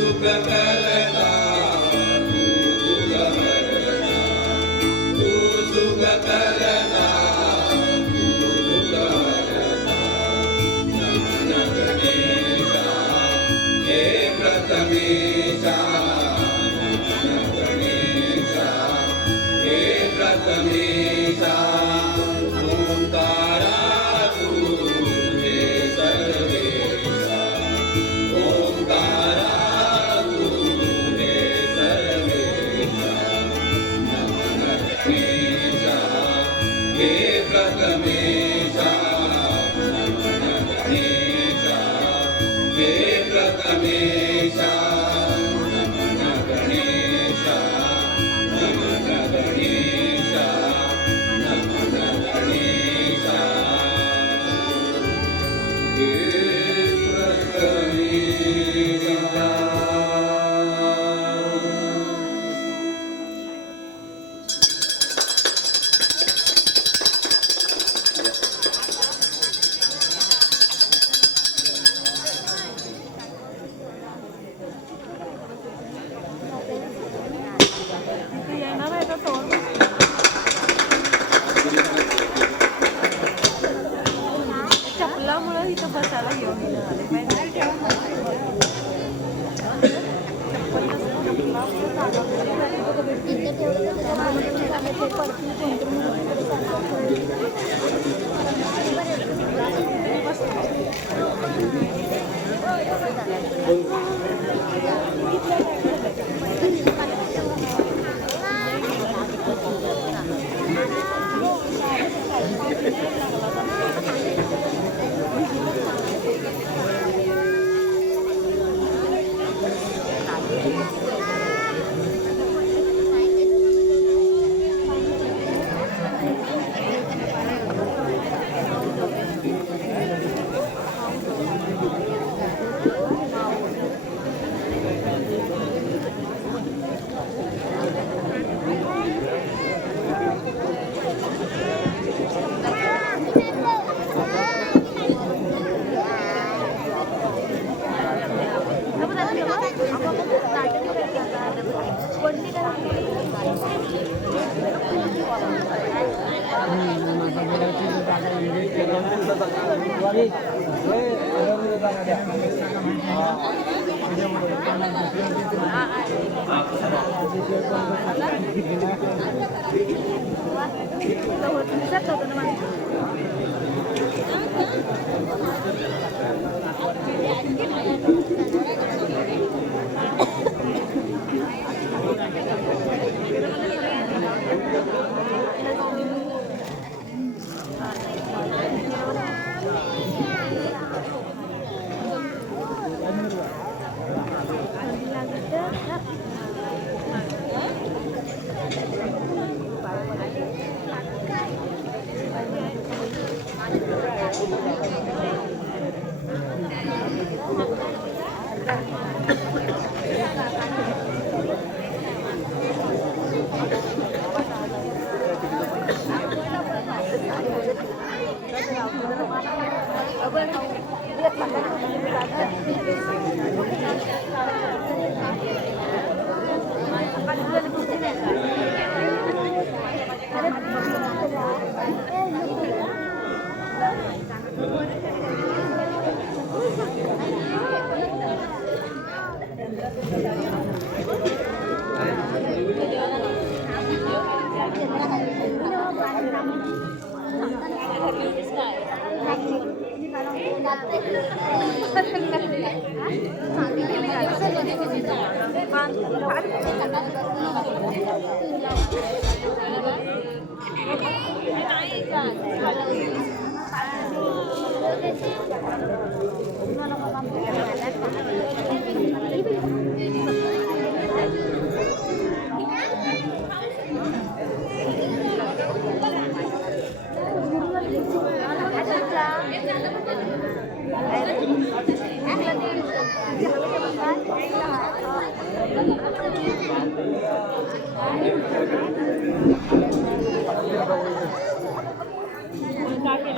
सुख करता तू गणेशा नमन गणेशा नमन गणेशा नमन गणेशा हे प्रथमेशा चपलामुळे इथं बसायला घेऊन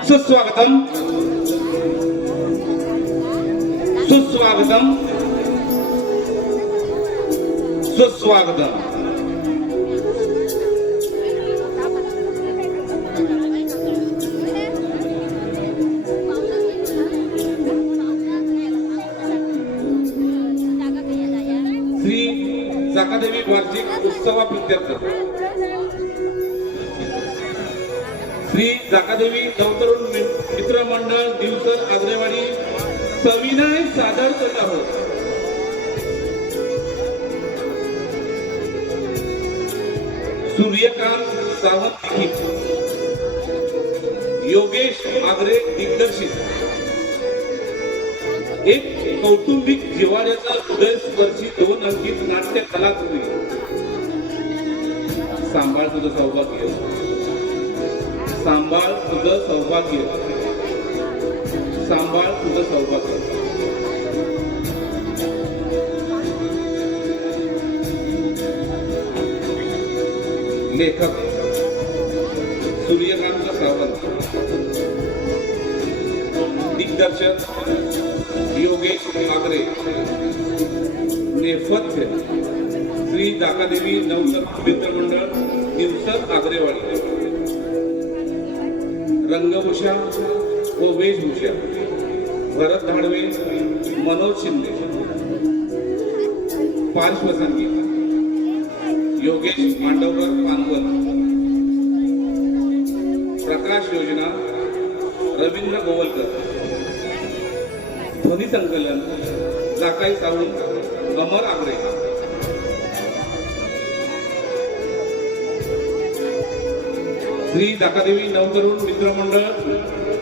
सुस्वागतम सुस्वागतम सुस्वागतम। श्री जाकादेवी वार्षिक उत्सवाप्रित्यर्थ श्री जाकादेवी नवतरुण मित्र मंडळ दिवसर आजरेवाडी सविनय सादर करत आहोत। सूर्यकांत सावंत लिखित, योगेश आगरे दिग्दर्शित एक कौटुंबिक जिव्हाळ्याचा हृदयस्पर्शी 2 अंकित नाट्य कलाकृती. सांभाळ तुझं सौभाग्य, सांभाळ तुझं सौभाग्य, सांभाळ तुझं सौभाग्य. लेखक सूर्यकांत सावंत, दिग्दर्शक योगेश आगरे, नेपथ्य श्री जाकादेवी नवतर मित्रमंडळ दिवसर आगरेवाडी. रंगभूषा व वेशभूषा भरत धाडवे, मनोज शिंदे. पार्श्वसंगीत योगेश मांडवकर पानवल. प्रकाश योजना रवींद्र गोवलकर. ध्वनी संकलन जाकाई सावंत, अमर आगरे. श्री जाकादेवी नवतरुण मित्रमंडळ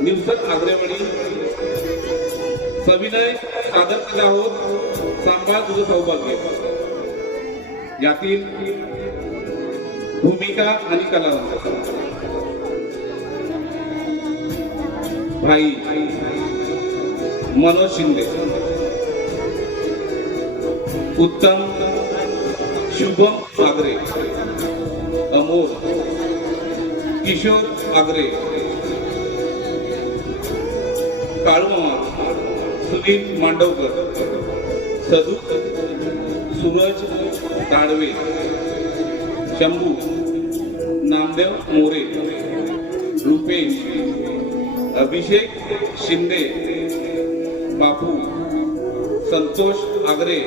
निवसत आगरेवाडी सविनय सादर करत आहोत सांभाळ तुझं सौभाग्य. यातील भूमिका आणि कलावंत भाई मनोज शिंदे, उत्तम शुभम आगरे, अमोल किशोर आगरे, काळूमामा सुनील मांडवकर, सदू सूरज दाडवे, शंभू नामदेव मोरे, रुपेश अभिषेक शिंदे, बापू संतोष आगरे,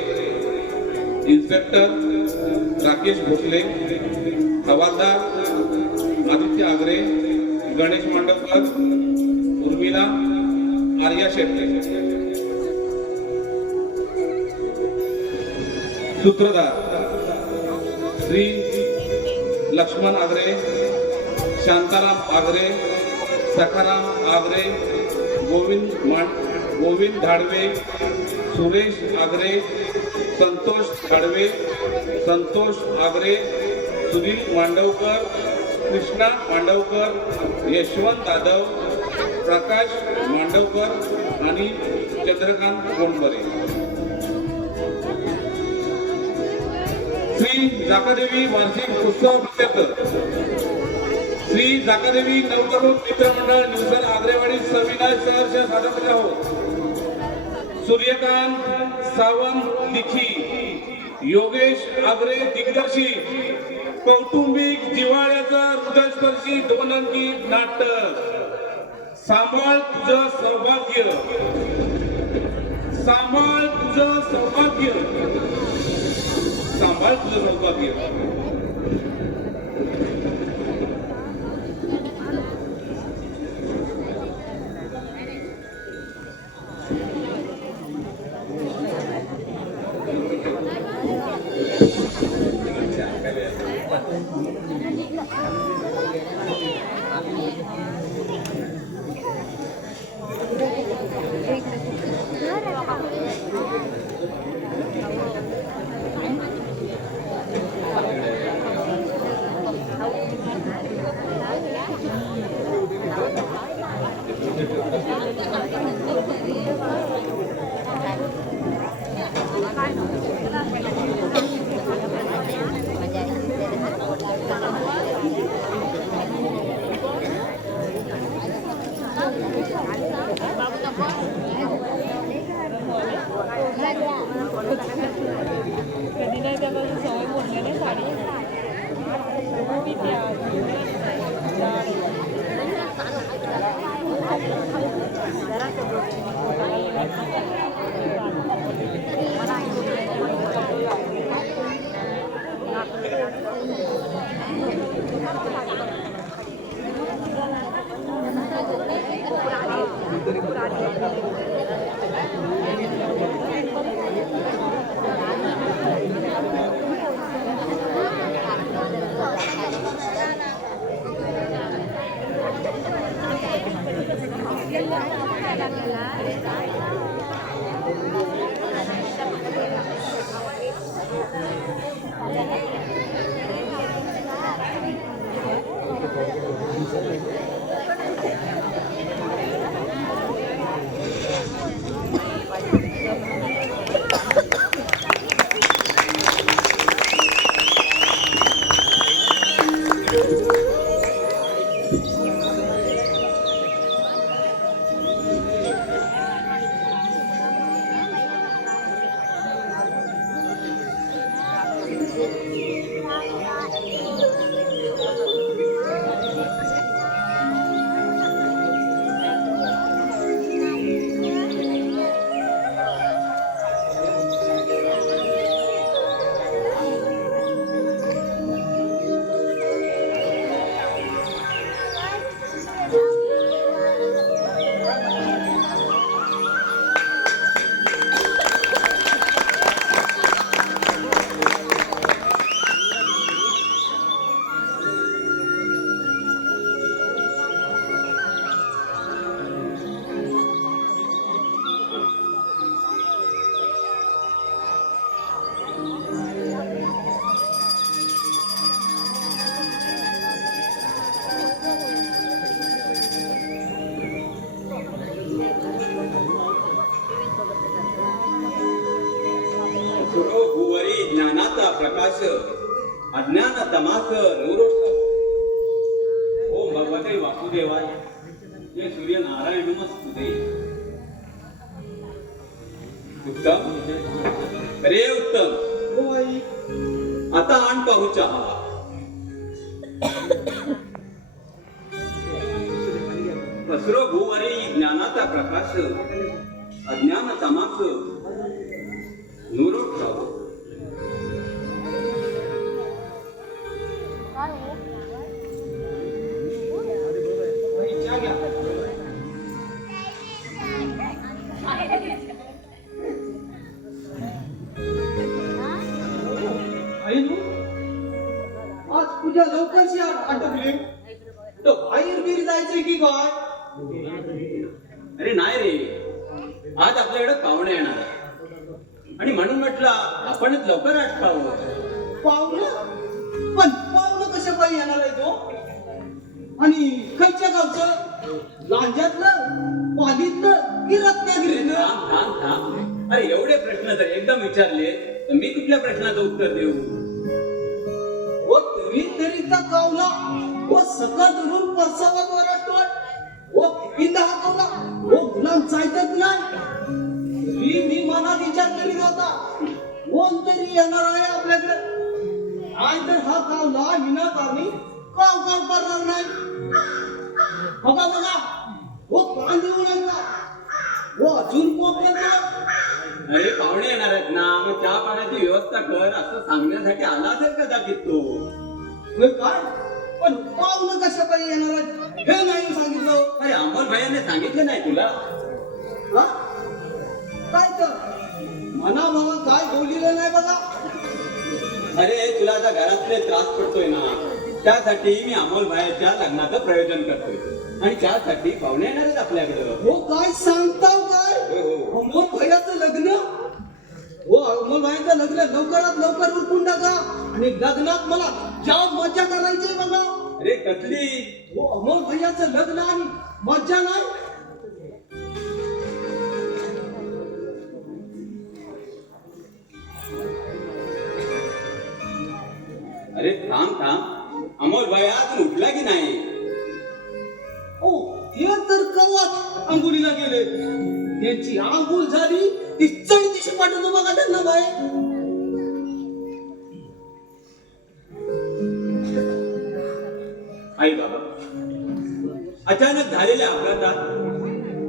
इन्स्पेक्टर राकेश भोसले, हवालदार आदित्य आगरे, गणेश मांडवकर, उर्मिला आर्या शेट्टे. सूत्रधार श्री लक्ष्मण आगरे, शांताराम आगरे, सखाराम आगरे, गोविंद धाडवे, सुरेश आगरे, संतोष धाडवे, संतोष आगरे, सुनील मांडवकर, कृष्णा मांडवकर, यशवंत जाधव, प्रकाश मांडवकर आणि चंद्रकांत कोंडबरे. श्री जाकादेवी वार्षिक उत्सव प्रित्यर्थ श्री जाकादेवी नवतरुण मित्रमंडळ निवसर आगरेवाडी सविनय सहर्ष सादर करत आहोत. सूर्यकांत सावंत लिखी, योगेश आगरे दिग्दर्शित कौटुंबिक जिव्हाळ्याचा हृदयस्पर्शी 2 अंकित नाटक सांभाळ तुझं सौभाग्य, सांभाळ तुझं सौभाग्य, सांभाळ तुझं सौभाग्य. कधी नाही त्याला सवय बोलल्या नाही साडी सुरो भुवरी ज्ञानाचा प्रकाश अज्ञान तमास नूरोष ओम भगवते वासुदेवाय जय सूर्य नारायण नमस्ते. उत्तम अरे उत्तम हो आई. आता आण पाहू चहा. पसरो भुवरी ज्ञानाचा प्रकाश अज्ञान तमास नूरोष आई, चहा घ्या. आई तू आज तुझ्या लवकरशी आटपली तर बाहेर बिरी जायचंय की काय? अरे नाही रे, आज आपल्याकडे पाहुणे येणार आहे. आणि म्हणून म्हटलं आपणच लवकर आटपावं. पाहुणं? पण पाहुणं कशा पायी येणार आहे तो? आणि खयच्या गावचं? लांज्यातलं, पालीतलं की रत्नागिरीतलं? थांब थांब थांब. अरे एवढे प्रश्न जर एकदम विचारले तर मी कुठल्या प्रश्नाचं उत्तर देऊ? व तरी कावला व सकाळ धरून परसावात वरटतोय व पिंड हाकवला व गुलाम चायतच नाही. मी मनात विचार करीत होता कोणतरी येणार आहे आपल्याकडे. आज तर हा कावला विनाकारण काव काव करणार नाही. बघा बघा व कान देऊ नका व अजून कोपऱ्यात. अरे पाहुणे येणार आहेत ना, मग चहा पाण्याची व्यवस्था कर असं सांगण्यासाठी आला असेल कदाचित तो. काय पण पाहुणं कशा पायी येणार आहे हे नाही सांगितलं. अरे अमोल भैयाने सांगितलं नाही तुला? हा? काय तर म्हणा बाबा काय बोललेलं नाही बघा. अरे तुला आता घरातले त्रास पडतोय ना, त्यासाठी मी अमोल भाईच्या लग्नाचं प्रयोजन करतोय. आणि त्यासाठी पाहुणे येणार आहेत आपल्याकडं. हो काय सांगताव काय? हो. अमोल भैयाचं लग्न? हो अमोल भैयाचं लग्न लवकरात लवकर उरकून टाका आणि लग्नात मला जाम मजा करायची बघा. अरे कसली? हो अमोल भैयाचं लग्न आणि मजा नाही. अरे थांब थांब. अमोल भाई अजून उठला की नाही? हो ते तर कवाच अंघोळीला गेले. त्यांची आंघोळ झाली ती चढ दिशी पाठवतो बघा त्यांना बाहेर. आई बाबा, अचानक झालेल्या अपघातात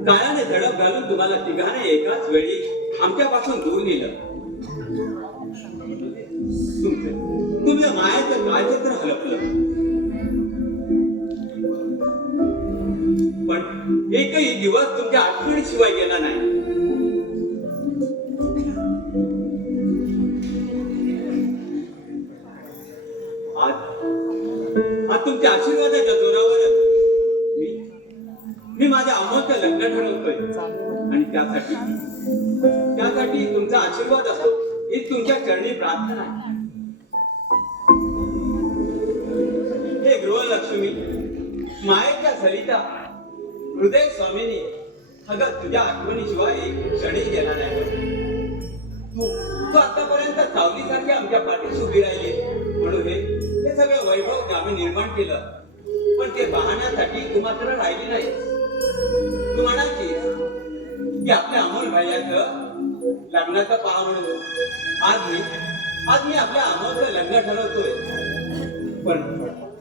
काळाने धडक घालून तुम्हाला तिघांना एकाच वेळी आमच्यापासून दूर नेलं. तुमच्या मायाचं काळजी तर हलपलं, पण एकही दिवस तुमच्या आठवणीशिवाय गेला नाही. आज तुमच्या आशीर्वादाच्या जोरावर मी माझ्या अमोलचं लग्न ठरवतोय. आणि त्यासाठी तुमचा आशीर्वाद असतो ही तुमच्या चरणी प्रार्थना आहे. हे गृहलक्ष्मी, मायेच्या सरिता, हृदय स्वामिनी, अगं तुझ्या आठवणीशिवाय एक क्षणी गेला नाही. तू आतापर्यंत सावलीसारखी आमच्या पाठीशी उभी राहिली म्हणून हे सगळं वैभव आम्ही निर्माण केलं. पण ते पाहण्यासाठी तू मात्र राहिली नाही. तू म्हणायची की आपल्या अमोल भैयाचं लग्नाचं पहा म्हणून आज मी आपल्या अमोलचं लग्न ठरवतोय.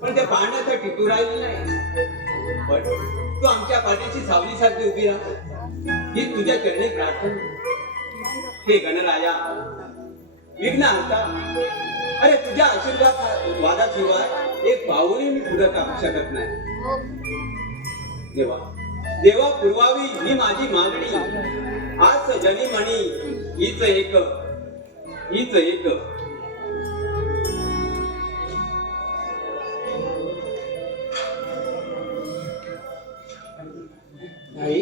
पण ते पाहण्यासाठी तू राहिली नाही. पण तू आमच्या पाठीची सावलीसारखी उभी राहा ही तुझ्या चरणी प्रार्थना. हे गणराया, विघ्नहर्ता, अरे तुझ्या आशीर्वाद वादाशिवाय एक पाऊलही मी पुढे टाकू शकत नाही. देवा पुरवावी ही माझी मागणी. आज जनी म्हणी हीच एक. नाही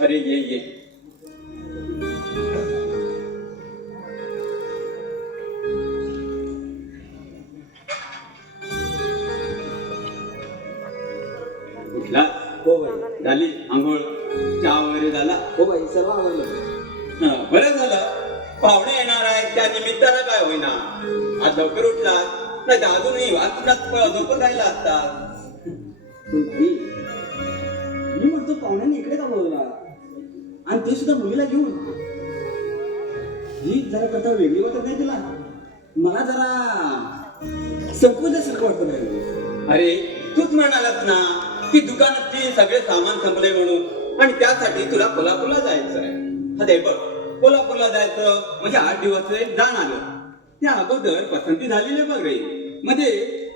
अरे ये उठला? हो बाई. झाली आंघोळ, चहा वगैरे झाला? हो बाई सर्व आवडलं. बरं झालं. पाहुणे येणार आहेत त्या निमित्तानं काय होईना आज लवकर उठला नाही तर अजूनही वाचनात झोपत राहिला असतात. पण भाई मी म्हणतो पाहुण्यांनी इकडे का बोलवला आणि ते सुद्धा मुलीला घेऊन. ही जरा कथा वेगळी वाटत नाही तुला? मला जरा संकोचासारखं वाटतं नाही. अरे तूच म्हणालास ना की दुकानातली सगळे सामान संपले म्हणून आणि त्यासाठी तुला कोल्हापूरला जायचं आहे. अरे बघ कोल्हापूरला जायचं म्हणजे 8 दिवस जाण आलं. त्या अगोदर पसंती झालेली बघ रे म्हणजे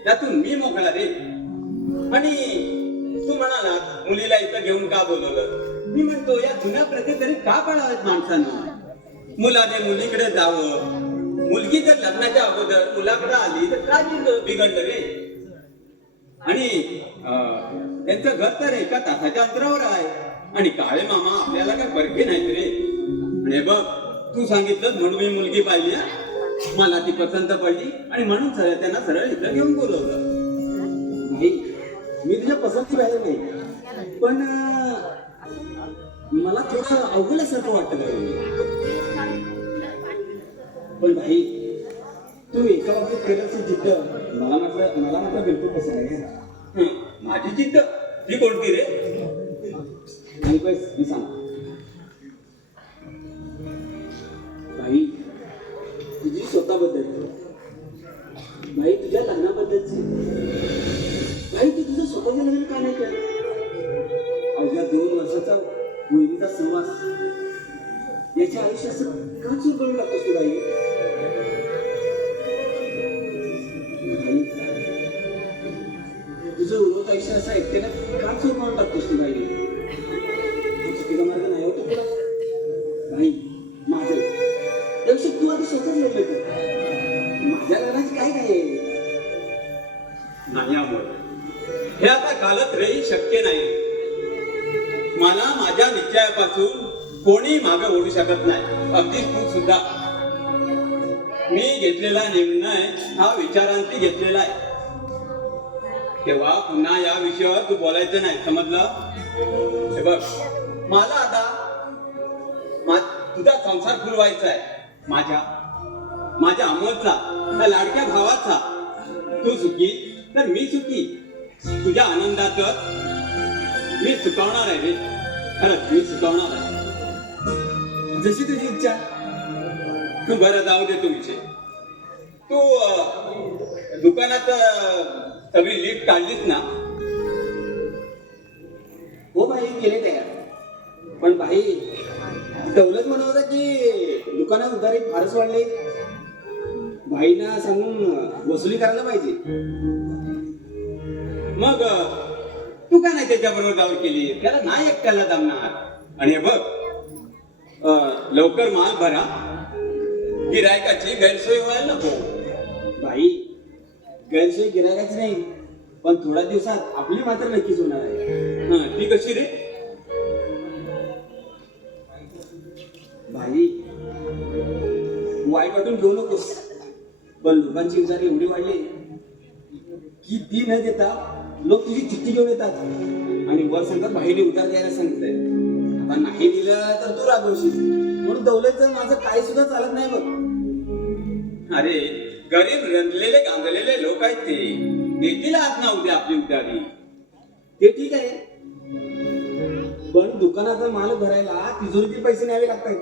त्यातून मी मोकळा रे. आणि तू म्हणाला मुलीला इथं घेऊन का बोलवलं. मी म्हणतो या जुन्या प्रथे तरी का पाळाव्यात माणसानं. मुलाने मुलीकडे जावं. मुलगी जर लग्नाच्या अगोदर मुलाकडे आली तर काय बिघडलं रे. आणि त्यांचं घर तर एका तासाच्या अंतरावर आहे आणि काळे मामा आपल्याला काय परखे नाहीत रे. आणि बघ तू सांगितलं म्हणून मी मुलगी पाहिली. मला ती पसंत पडली आणि म्हणून त्यांना सरळ इथं घेऊन बोलवलं. भाई मी तुझ्या पसंती पाहिजे नाही पण मला थोडं अवघडल्यासारखं वाटतं नाही. पण भाई तू एका बाबतीत केल्याची जिद्द मला मात्र बिलकुल पसंत आहे. माझी चित्त ती कोणती रे. ऐकूयस मी सांग भाई तुझी स्वतःबद्दल भाई तुझ्या लग्नाबद्दलची भाई तू तुझं स्वतःचं लग्न का नाही केलं. अवघ्या 2 वर्षाचा मुलीचा सहवास याच्या आयुष्याचं का चूर करून टाकतोस तू भाई. तुझं उर्वरित आयुष्य असं एकट्यानं का चूर करून टाकतोस तू भाई. चुकीचा मार्ग नाही होतो तुला भाई. माझं त्यापेक्षा तू आधी स्वतःच लग्न कर. माझ्या लग्नाची काय काय नाही अमोल हे आता कालत्रयी शक्य नाही. मला माझ्या निश्चयापासून कोणी मागे ओढू शकत नाही अगदी तू सुद्धा. मी घेतलेला निर्णय हा विचारांती घेतलेला आहे. तेव्हा पुन्हा या विषयावर तू बोलायचं नाही समजलं. हे बघ मला आता तुझा संसार फुलवायचा आहे. माझ्या अमोलचा त्या लाडक्या भावाचा. तू सुखी तर मी सुखी. तुझ्या आनंदात मी सुखावणार आहे रे. खरंच मी सुखावणार आहे. जशी तुझी इच्छा. तू बरं जाऊ दे तो विषय. तू दुकानात सगळी लिस्ट काढलीस ना. हो भाई केले तयार. पण भाई दौलत म्हणत होता की दुकानात उधारी फारच वाढले. भाईना सांगून वसुली करायला पाहिजे. मग तू का नाही त्याच्याबरोबर जाऊ केली. त्याला नाही एकट्याला जमणार. आणि हे बघ लवकर माल भरा. गिरायकाची गैरसोय व्हायला नको. भाई गैरसोय गिरायकाची नाही पण थोड्या दिवसात आपली मात्र नक्कीच होणार आहे. ती कशी रे. भाई वाईट वाटून घेऊ नकोस पण लोकांची उधारी एवढी वाढली की ती न देता लोक तुझी चिठ्ठी घेऊन येतात आणि वर सांगतात भाईने उधार द्यायला सांगितलंय. आता नाही दिलं तर तू रागवशील म्हणून दौलतचं माझं काही सुद्धा चालत नाही बघ. अरे गरीब रंजलेले गांगलेले लोक आहेत ते. देतील आज ना उद्या आपली उधारी. ते ठीक आहे पण दुकानाचा माल भरायला तिजोरीतील पैसे न्यावे लागतात.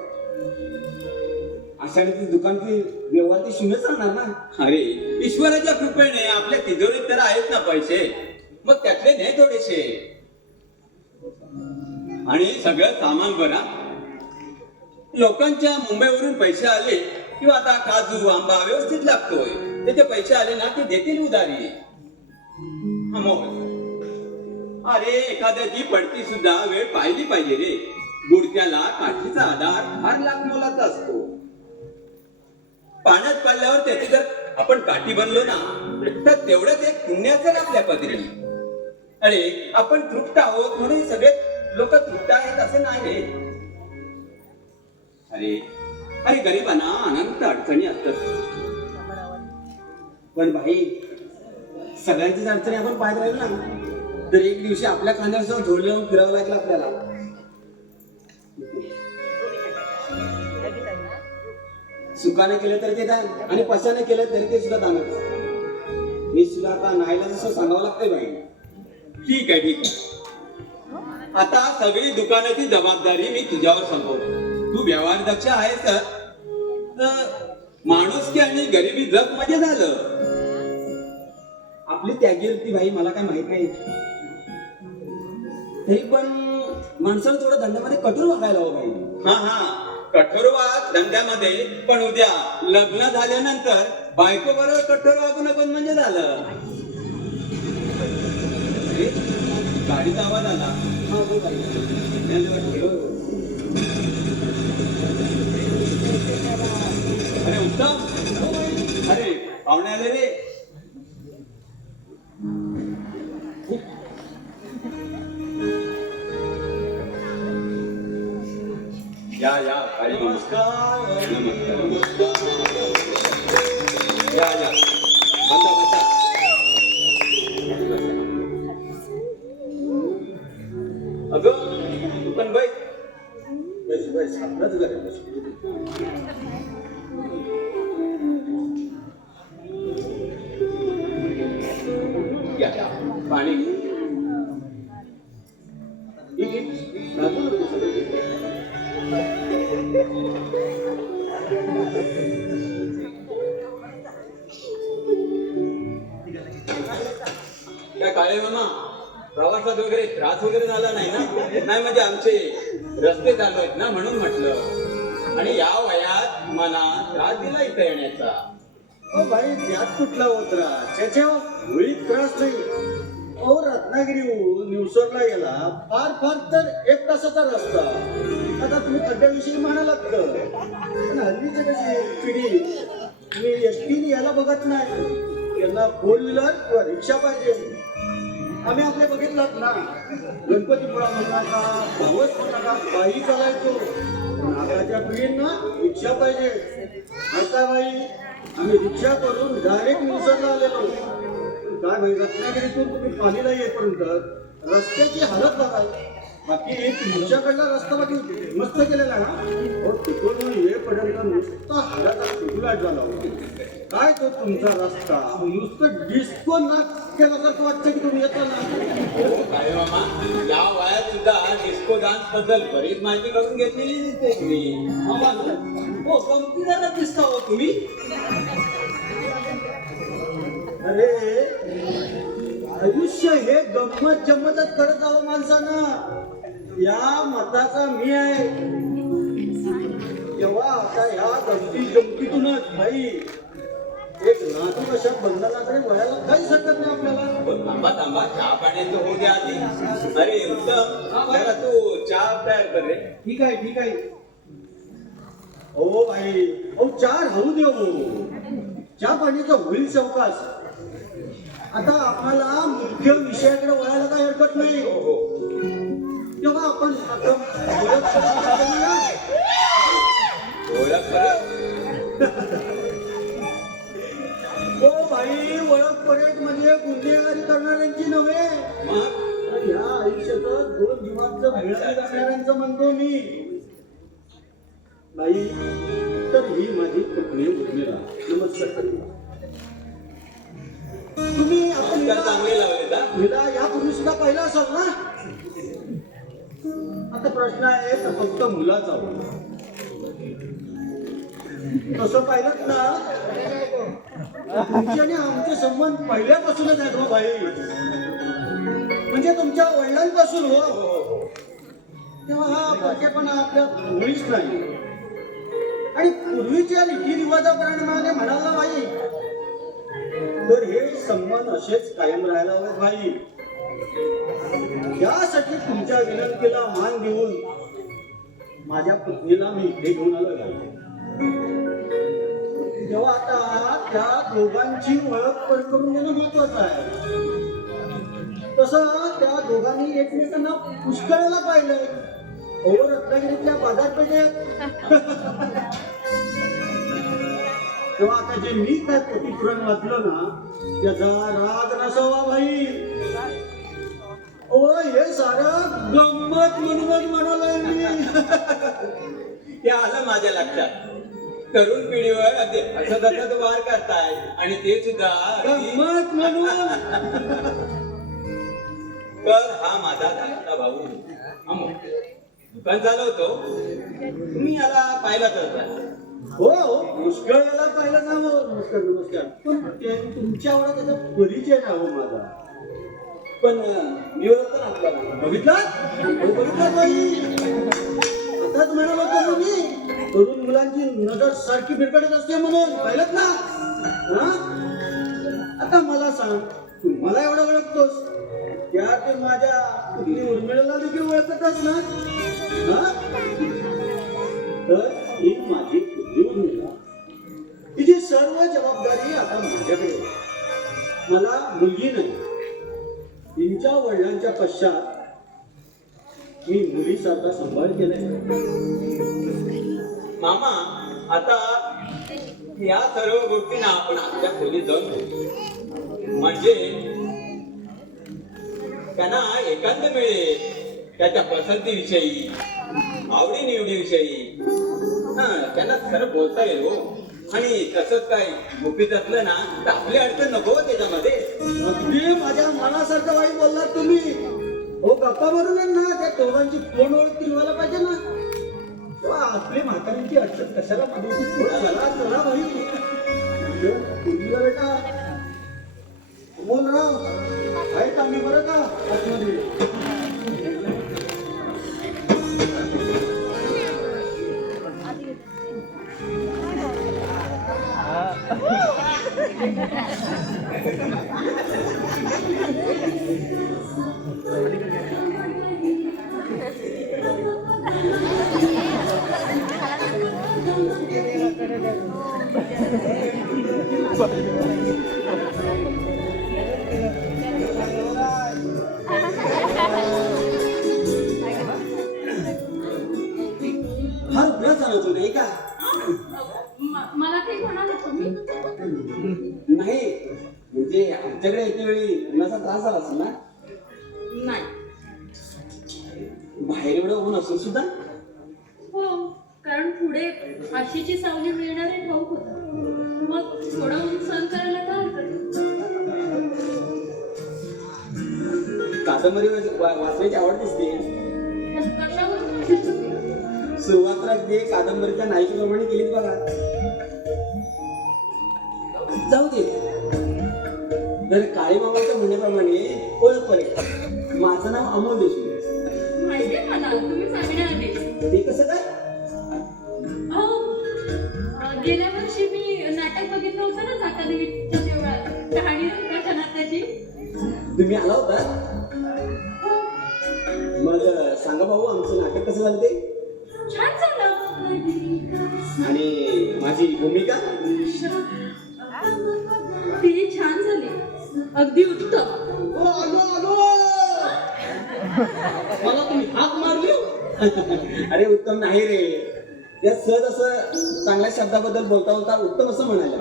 अशा रीती दुकानची व्यवहार ती शून्यच राहणार ना. अरे ईश्वराच्या कृपेने आपल्या तिजोरीत तर आहेत ना पैसे. मग त्यातले नाही थोडेसे. आणि सगळं सामान बरा. लोकांच्या मुंबईवरून पैसे आले किंवा आता काजू आंबा व्यवस्थित लागतोय त्याचे पैसे आले ना ते देतील उधारी. अरे एखाद्याची पडती सुद्धा वेळ पाहिली पाहिजे रे. गुडक्याला काठीचा आधार फार लाख मोलाचा असतो. पाण्यात पडल्यावर त्याची जर आपण काठी बनलो ना तर तेवढंच एक पुण्याचं आपल्या पदरी. अरे आपण तृप्त आहोत म्हणून सगळे लोक तृप्त आहेत असं नाही रे. अरे गरिबांना अनंत अडचणी असतात. पण भाई सगळ्यांचीच अडचणी आपण पाहत राहिलो ना तर एक दिवशी आपल्या खांद्यावर झोड लावून फिरावं लागेल आपल्याला. सुखाने केलं तरी ते दान आणि पशाने केलं तरी ते सुद्धा दानच. मी सुद्धा आता नाहीला जसं सांगावं लागतंय बाई. ठीक आहे ठीक आहे. आता सगळी दुकानाची जबाबदारी मी तुझ्यावर सांगतो. तू व्यवहार दक्ष आहेस तर माणुसकी आणि गरिबी जग म्हणजे झालं. आपली त्यागीवृत्ती भाई मला काय माहित नाही, तरी पण माणसाला थोडं धंद्यामध्ये कठोर वागायला हवं भाई. हा कठोर वाग धंद्यामध्ये, पण उद्या लग्न झाल्यानंतर बायको बरोबर कठोर वागू नको म्हणजे झालं. अरे, गाडीचा आवाज आला. हा हो भाई. अरे उत्तम, अरे पाहुणे आले रे. या या काही नमस्कार. नमस्कार. या या बसा बसा. अगं तू पण बाई बस बस आपलंच घर आहे, बस. या या पाणी ठीक आहे. लागू नको सगळं. काय काळे मामा प्रवासात वगैरे त्रास वगैरे झाला नाही ना? नाही म्हणजे आमचे रस्ते चालू आहेत ना म्हणून म्हटलं. आणि या वयात मला त्रास दिला इथं येण्याचा. ओ भाई त्यात कुठला होता त्याच्या मुळीत त्रास नाही. ओ रत्नागिरीहून निवसरला गेला फार फार तर 1 तासाचा रस्ता. आता तुम्ही खड्ड्याविषयी म्हणालात तर, पण हल्लीची कशी पिढी मी एकटीने याला बघत नाही. त्यांना 4 व्हीलर किंवा रिक्षा पाहिजे. आम्ही आपले बघितलात ना, गणपतीपुळा म्हणा का भावच म्हणा का बाई चालायचो. पण आताच्या पिढींना रिक्षा पाहिजे. आता बाई आम्ही रिक्षा करून डायरेक्ट निवसरला आलेलो. पण काय भाई रत्नागिरीतून तुम्ही पालीला येईपर्यंत रस्त्याची हालत बघाल. बाकी तुमच्याकडला रस्ता बाकी मस्त केलेला ना, हो तिकडून येईपर्यंत नुसता हाडाचा सुगलाट झाला होता. काय तो तुमचा रस्ता नुसतं डिस्को नाच केल्यासारखं वाटतं की तुम्ही येता ना. काळे मामा या वयात सुद्धा डिस्को डान्स बद्दल बरीच माहिती करून घेतलेली दिसते तुम्ही. मामा हो गमतीदार दिसता हो तुम्ही. अरे आयुष्य हे गंमत जम्मतच करत आहो माणसानं. या मताचा मी आहे. तेव्हा आता या गमती जमतीतूनच भाई एक नाजूक अशा बंधनाकडे वळायला काहीच हरकत नाही आपल्याला. हो, थांबा थांबा चहा पाण्याचं होऊ द्या आधी. अरे उत्तम जरा तू चहा तयार कर रे. ठीक आहे ठीक आहे. हो भाई हो चार होऊ देऊ. चहा पाण्याचं होईल चौकास. आता आपल्याला मुख्य विषयाकडे वळायला काही हरकत नाही. तेव्हा आपण ओळख करे. हो भाई ओळख परेड म्हणजे गुन्हेगारी करणाऱ्यांची नव्हे, मग तर ह्या आयुष्याचं 2 दिवसाचं मिळत करणाऱ्यांचं म्हणतो मी. बाई तर ही माझी पत्नी उर्मिला. नमस्कार करूया. तुम्ही आपण नमस्कार चांगले लावले का? हिला यापूर्वी सुद्धा पाहिलं असाल ना. आता प्रश्न आहे तर फक्त मुलाचा. तसं पाहिलं ना तुमचे आणि आमचे संबंध पहिल्यापासूनच आहेत हो भाई. म्हणजे तुमच्या वडिलांपासून हो. तेव्हा हा परकेपणा आपल्यात मुळीच नाही. आणि पूर्वीच्या रीतिरिवाजाप्रमाणे म्हणाला भाई तर हे संबंध असेच कायम राहायला हवे भाई. यासाठी तुमच्या विनंतीला मान देऊन माझ्या पत्नीला मी इथे घेऊन आलो भाई. तेव्हा आता त्या दोघांची ओळख करून देणं महत्वाचं आहे. तसं त्या दोघांनी एकमेकांना पुष्कळायला पाहिलंय. हो रत्नागिरीतल्या बाजारपेठेत. तेव्हा आता जे मी काय प्रतिपुरण वाचलं ना त्याचा राग नसावा भाई. ओ हे सारं गंमत म्हणूनच म्हणालोय मी. ते आलं माझ्या लक्षात. तरुण पिढीवर हसत हसत वार करताय आणि ते सुद्धा अगदी- गंमत म्हणून. तर हा माझा धाकटा भाऊ अमोल दुकान चालवतो. तुम्ही याला पाहिला तर हो पुष्कळ याला पाहिलं ना हो. नमस्कार नमस्कार. पण तुमच्या एवढा त्याचा परिचय ना हो माझा. पण मी ओळखतो ना आपल्याला. बघितला हो, बघितला बाई. आताच म्हणालो होतो मी तरुण मुलांची नजर सारखी बिरकडत असते म्हणून. पाहिलं ना हा? आता मला सांग तू मला एवढा ओळखतोस त्या ते माझ्या पुतणी उर्मिळेला देखील ओळखतच ना हा? तर ही माझी पुतणी उर्मिळा. तिची सर्व जबाबदारी आता माझ्याकडे आहे. मला मुलगी नाही. तिच्या वडिलांच्या पश्चात मी मुलीसारखा सांभाळ केलाय. मामा आता या सर्व गोष्टींना आपण आपल्या खोलीत जाऊन बोलू. म्हणजे त्यांना एकांत मिळेल त्याच्या पसंतीविषयी आवडीनिवडीविषयी त्यांना खरं बोलता येईल हो. आणि तसंच काय गुपित असलं ना तर आपली अडचण नको हो त्याच्यामध्ये. अगदी माझ्या मनासारखं वाईट बोललात तुम्ही. हो गप्पा मारून आहे ना त्या दोघांची तोंड ओळख व्हायला पाहिजे ना. तेव्हा आपली म्हातारीची अडचण कशाला मध्ये चला चला भाई. बेटा बोल राव आहे का मी बरं का आतमध्ये. हा रुग्ण चालवतो नाही का. मला ते म्हणाले तुम्ही नाही म्हणजे आमच्याकडे येते वेळी उन्हाचा त्रास झाला असेल ना. नाही. बाहेर एवढं ऊन असून सुद्धा. हो कारण पुढे आशीची सावली मिळणारे ठाऊक होतं. मग थोडं ऊन सहन करायला काय हरकत. कादंबरी वाचण्याची आवड दिसते. कशावर सुरुवात अगदी कादंबरीच्या नायिकेप्रमाणे केलीच बघा. जाऊ दे. तर काळी मामाच्या म्हणण्याप्रमाणे ओळख पडेल. माझं नाव अमोल देशमुख. माहितीये मला तुम्ही सांगण्याआधी. ते कसं काय. अहो, गेल्या वर्षी मी नाटक बघितलं होतं ना चाकादेवीच्या देवळात कहाणी रंगकथा त्याची. तुम्ही आला होता. मग सांगा भाऊ आमचं नाटक कसं झालं ते. छान झालं. आणि माझी भूमिका ती छान झाली. अगदी उत्तम. आलो आलो. मला तुम्ही हाक मारली. अरे उत्तम नाही रे. त्या सहज असं चांगल्या शब्दाबद्दल बोलता बोलता उत्तम असं म्हणाले.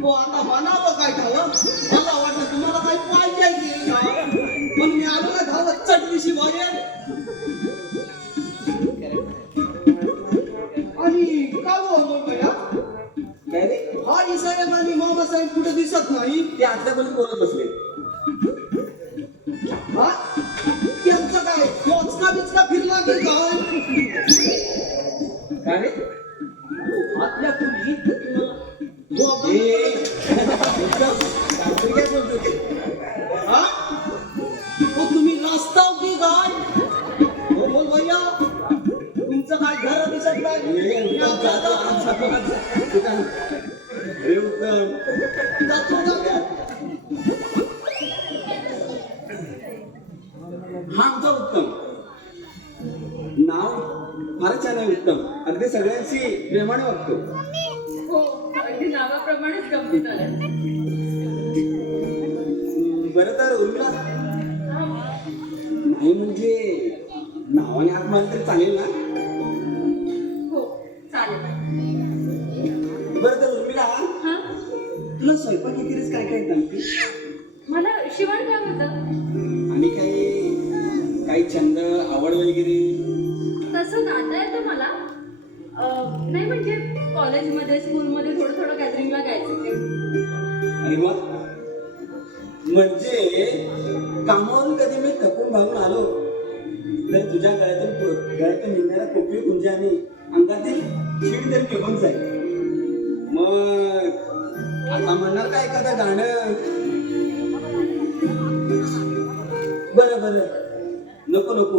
हो आता म्हणावं काय झालं. मला वाटलं तुम्हाला काही पाहिजे पण मी आलो ना धावत चटणीशी बाहेर. आणि का बोल भैया काय रे. हा इसाहेब आणि मामासाहेब कुठे दिसत नाही. ते आतल्यापर्यंत बोलत बसले. हा त्यांचं काय चोचका बिचका फिरला की काय रे. आतल्या पूर्वी काय बोलतो ते. हा तुम्ही नाचताव की काय. हो बोल भैया तुमचं काय घर दिसत नाही. अरे उत्तम हा आमचा उत्तम. नाव फार छान आहे उत्तम. अगदी सगळ्यांशी प्रेमाने वागतो. हो अगदी नावाप्रमाणेच गमतीत आलं. बरं तर उर्मिला नाही म्हणजे नावाने हात मारले तरी चालेल ना. हो चालेल. बरं तर उर्मिला हा तुला स्वयंपाक एकेरीच काय काय येतं. मला शिवण काम होतं. आणि काही छंद आवड वगैरे. तसं गाता येतं मला. नाही म्हणजे कॉलेजमध्ये स्कूलमध्ये थोडं थोडं गॅदरिंगला गायचं ते. अरे वा, म्हणजे कामावरून कधी मी थकून भागून आलो तर तुझ्या गळ्यातून निघणाऱ्या कोपरी गुंजे आणि अंगातील चीड तरी निघून जाईल. मग आता म्हणणार काय एखादं गाणं? बरं बरं, नको नको.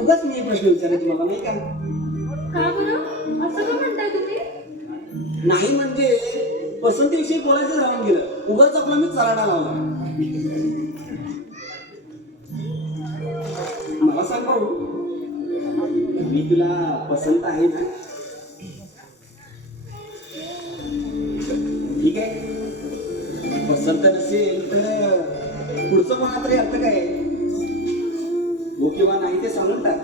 उगाच मी एक प्रश्न विचारला तुम्हाला, नाही का? का बरं असं का म्हणताय तुम्ही? नाही म्हणजे पसंतीविषयी बोलायचं राहून गेलं, उगाच आपला मी चराडा लावला. मला सांग भाऊ, मी तुला पसंत आहे ना? ठीक आहे, पसंत नसेल तर पुढचं म्हणा तरी अर्थ काय? हो किंवा नाही ते सांगून टाक.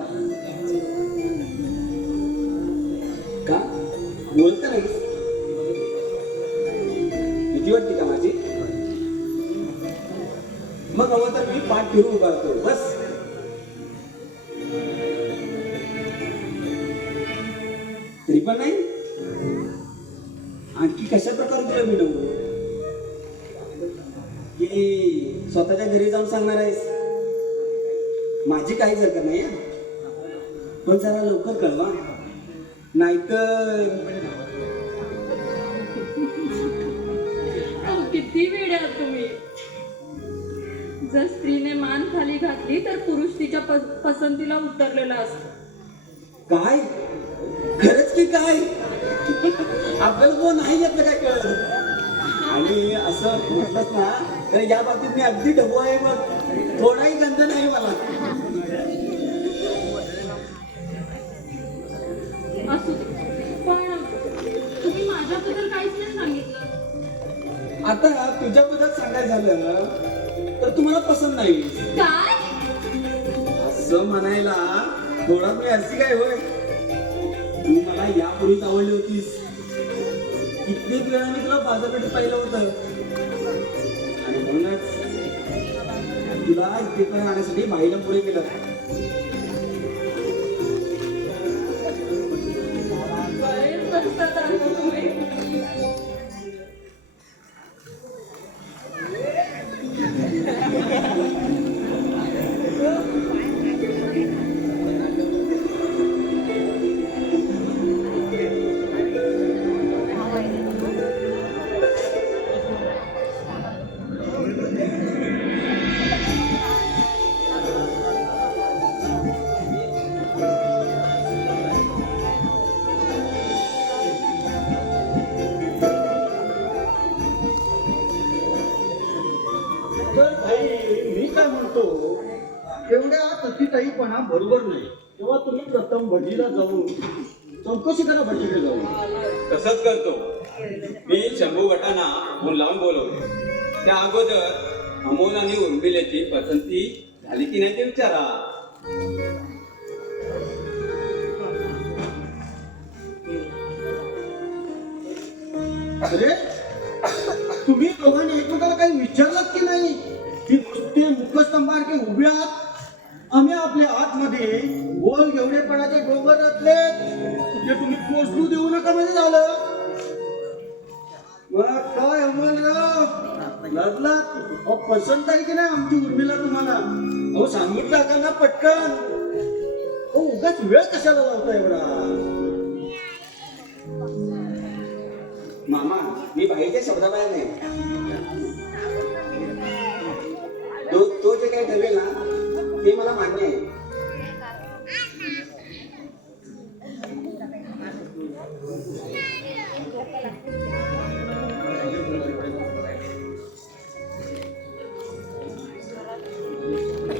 का बोलत नाही? भीती वाटते का माझी? मग हवं तर मी पाठ फिरून उभारतो, बस. तरी पण नाही? आणखी कशा प्रकारे तुला मिळवू की स्वतःच्या घरी जाऊन सांगणार आहेस? माझी काही हरकत नाही, पण जरा लवकर कळवा, नाहीतर किती वेळ आहात तुम्ही. जर स्त्रीने मान खाली घातली तर पुरुष तिच्या पसंतीला उतरलेला असतो. काय खरंच की काय? आपल्याला कोण नाही यातलं काय कळत. आणि असं म्हटलंच ना तर या बाबतीत मी अगदी ढबू आहे. मग थोडाही गंध नाही मला. असू दे. पण तुम्ही माझ्याबद्दल काहीच नाही सांगितलं. आता तुझ्याबद्दल सांगायचं झालं तर तुम्हाला पसंत नाही काय? असं म्हणायला थोडा मी अशी काय होय? तू मला यापूर्वीच आवडली होतीस. कित्येक वेळा मी तुला बाजारपेठेत पाहिलं होतं आणि म्हणूनच तुला इथे आणण्यासाठी बाईला पुढे केलं. बरेच असतात आता तुम्ही. तर भाई मी काय म्हणतो, एवढ्या ततीताईपणा बरोबर नाही. तेव्हा तुम्ही प्रथम भटजीला जाऊन चौकशी करा. भटजीकडे जाऊन तसंच करतो. मी शंभू गटांना फोन लावून बोलवतो. त्या अगोदर अमोल आणि उर्मिलेची पसंती झाली की नाही ते विचारा. अरे तुम्ही दोघांनी एकमेकाला काही विचारलात की नाही? ती नुसते मुखस्तंभासारखे उभे आहात. आम्ही आपल्या आतमध्ये गोल घेवडेपणाचे डोंगर रचले, ते तुम्ही पोचलू देऊ नका म्हणजे झालं. मग काय अमोलराव लढलात? अहो पसंत आहे की नाही आमची उर्मिला तुम्हाला? अहो सांगून टाका ना पटकन. अहो उगाच वेळ कशाला लावता एवढा? मामा मी बाईच्या शब्दाबाहेर नाही. तो जे काही ठरवेल ना ते मला मान्य आहे.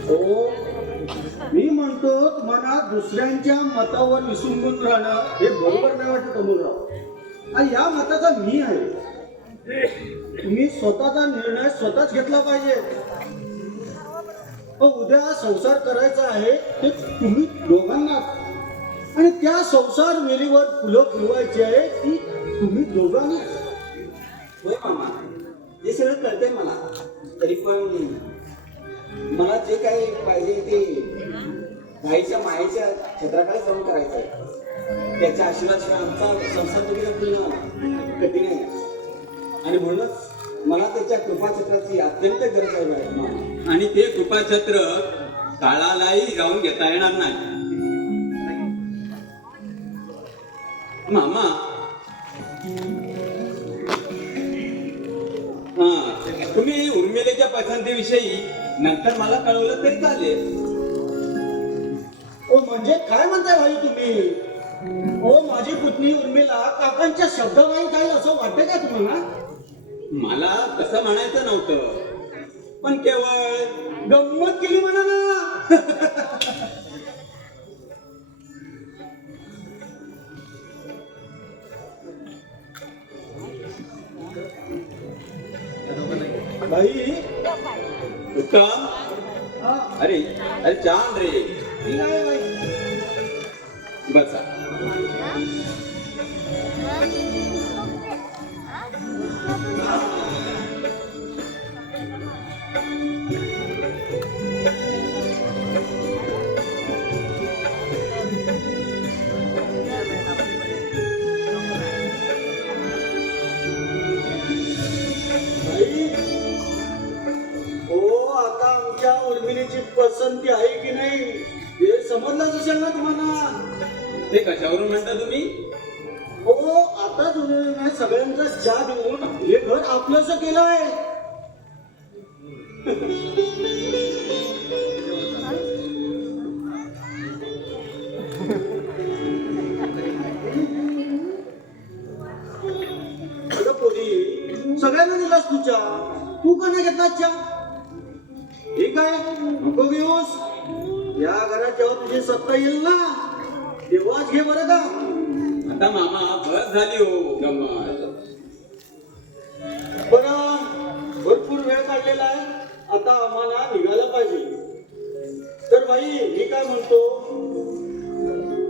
हो मी म्हणतो तुम्हाला दुसऱ्यांच्या मतावर विसंबून राहणं हे बरोबर नाही वाटत अमोलराव. आणि या मताचा मी आहे. तुम्ही स्वतःचा निर्णय स्वतःच घेतला पाहिजे. उद्या संसार करायचा आहे ते तुम्ही दोघांना, आणि त्या संसार वेलीवर फुलं फुलवायची आहे ती तुम्ही दोघांनी. होय मामा, हे सगळं कळतंय मला. तरी पण मला जे काही पाहिजे ते भाईच्या मायेच्या क्षेत्राकडे सहन करायचंय. त्याच्या आशीर्वादाशिवाय आमचा संसार कठीण आहे आणि म्हणूनच मला त्याच्या कृपाक्षेत्राची अत्यंत गरज आहे मामा. आणि ते कृपाछत्र काळालाही जाऊन घेता येणार नाही. मामा, हा, तुम्ही उर्मिलेच्या पसंतीविषयी नंतर मला कळवलं तरी चालेल. ओ म्हणजे काय म्हणताय भाई तुम्ही? ओ माझी पुतणी उर्मिला काकांच्या शब्दाबाहेर जाईल असं वाटतं का तुम्हाला? मला तसं म्हणायचं नव्हतं, पण केवळ गंमत केली म्हणा ना. भाई उत्तम. हा, अरे अरे छान रे. ठीक आहे भाई. बसा. भाई, हो आता आमच्या उर्मिलेची पसंती आहे की नाही हे समजलंच असेल ना तुम्हाला? ते कशावरून म्हणता तुम्ही? हो आता तुम्ही सगळ्यांचा चहा देऊन हे घर आपलंच केलंय. अगं पोरी, सगळ्यांना दिलास तू चहा, तू का नाही घेतला चहा? ठीक आहे, नको घेऊस. या घरात जेव्हा तुझी सत्ता येईल ना तेव्हाच घे बरं का. आता मामा बस झाली हो गंमत. बरं, भरपूर वेळ काढलेला आहे, आता आम्हाला निघायला पाहिजे. तर भाई मी काय म्हणतो,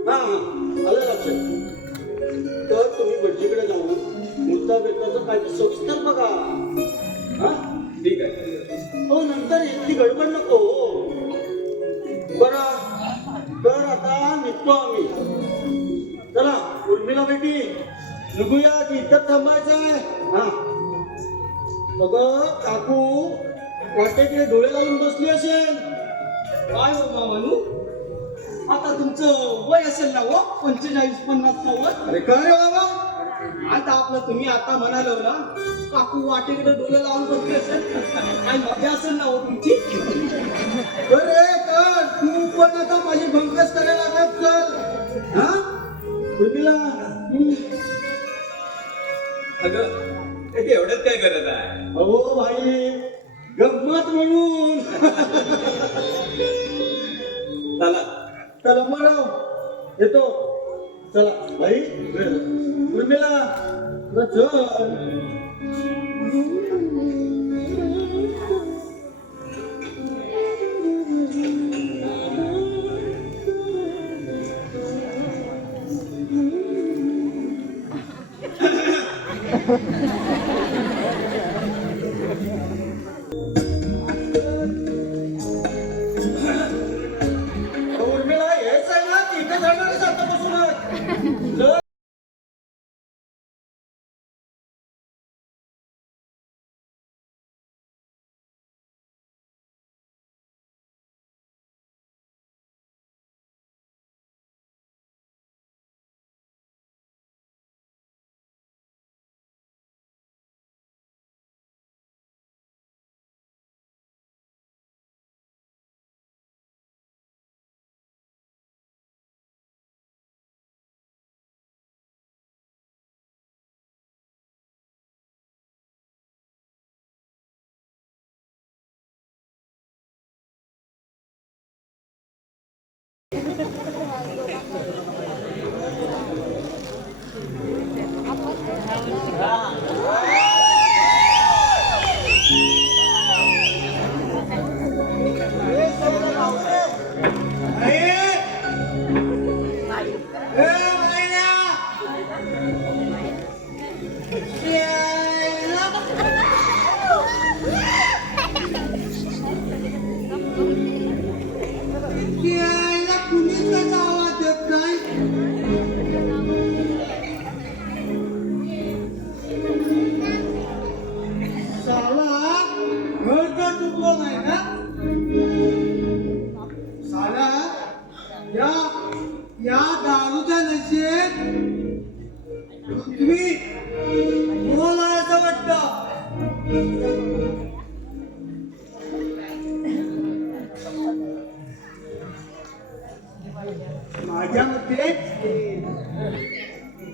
हा हा आलं लक्षात. तर तुम्ही भटजीकडे जाऊन मुद्दा बेताचं काय सविस्तर बघा. हा ठीक आहे. हो नंतर इतकी गडबड नको. बरं, तर आता निघतो आम्ही. चला उर्मिला बेटी निघूया की इथं थांबायचं आहे? हा बघ काकू वाटेकडे डोळे लावून बसली असेल. काय हो मानू, आता तुमचं वय असेल ना हो 45-50 वर? अरे काय रे बाबा, आता आपलं तुम्ही आता म्हणालो ना काकू वाटेकडे डोळे लावून बसली असेल, काय मजा असेल ना हो तुमची. अरे कर तू पण आता माझी भंकस करायला लागत चल. हा उर्मिला, अगं त्याची एवढंच काय गरज आहे? हो भाई गंमत म्हणून. चला. चला मग येतो. चला भाई उर्मिला चल. उर्मिला हेच आहे ना की इथे जाणारच आतापासूनच. चल.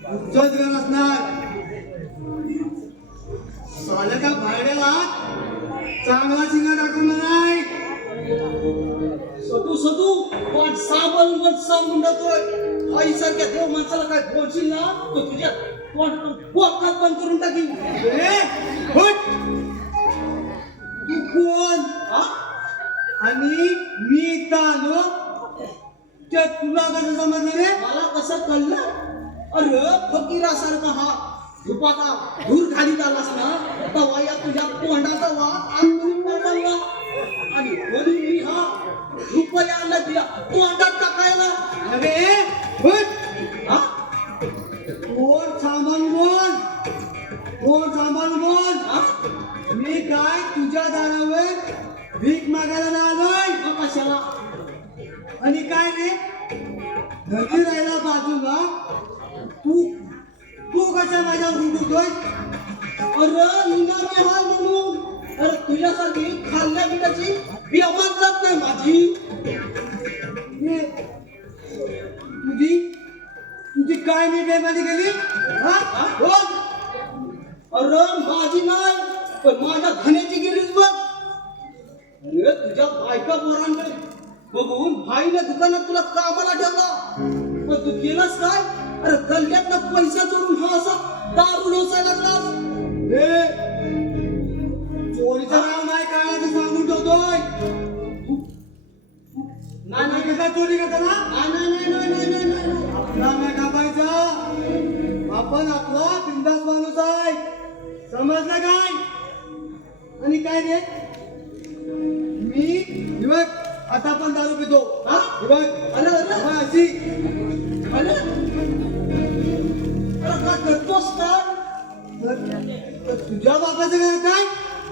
तुझंच घर असणार साल्या त्या भाड्याला चांगला शिंगा दाखवणार नाही सदू पण साबण सांगून जातोय आई सारख्या देव माणसाला काय बोलशील ना तो तुझ्या पोटात बंद करून टाकीन तू कोण आणि मी इथं आलो ते तुला कसं समजलं रे मला कसं कळलं अरे फकीरासारखा हा धुपाचा धूर खाली आलास ना तवा या तुझ्या तोंडाचा वास आतून पडला आणि कोणी मी हा रुपया आणला तुझ्या तोंडात टाकायला अरे हा कोण सांभाळून बोल हा मी काय तुझ्या दारावर भीक मागायला ना आलोय मग कशाला आणि काय रे नदी राहिला बाजूला तू कशा माझ्या उडतोय अरे निनामी हा म्हणून अरे तुझ्यासारखी खाल्ल्या मिठाची बेमान जात नाही माझी तुझी काय मी बेमानी गेली हा बोल अरे माझी नाही पण माझ्या धन्याची गेलीच बघ अरे तुझ्या बायका पोरांकडे बघून भाईने दुकानात तुला कामाला ठेवला पण तू केलास काय अरे गल्ल्यातनं पैसा चोरून हा असा दारू लोसायला लागलास चोरीचं नाव नाही काढायचं सांगून ठेवतोय नाही कसा चोरी करता ना नाही आपला नाही कापायचा आपण आपला बिंदास माणूस आहे समजलं काय आणि काय रे मी बघ आता पण दारू पितो हा बघ अरे अशी अरे काय करतोस तुझ्या बापाचं काय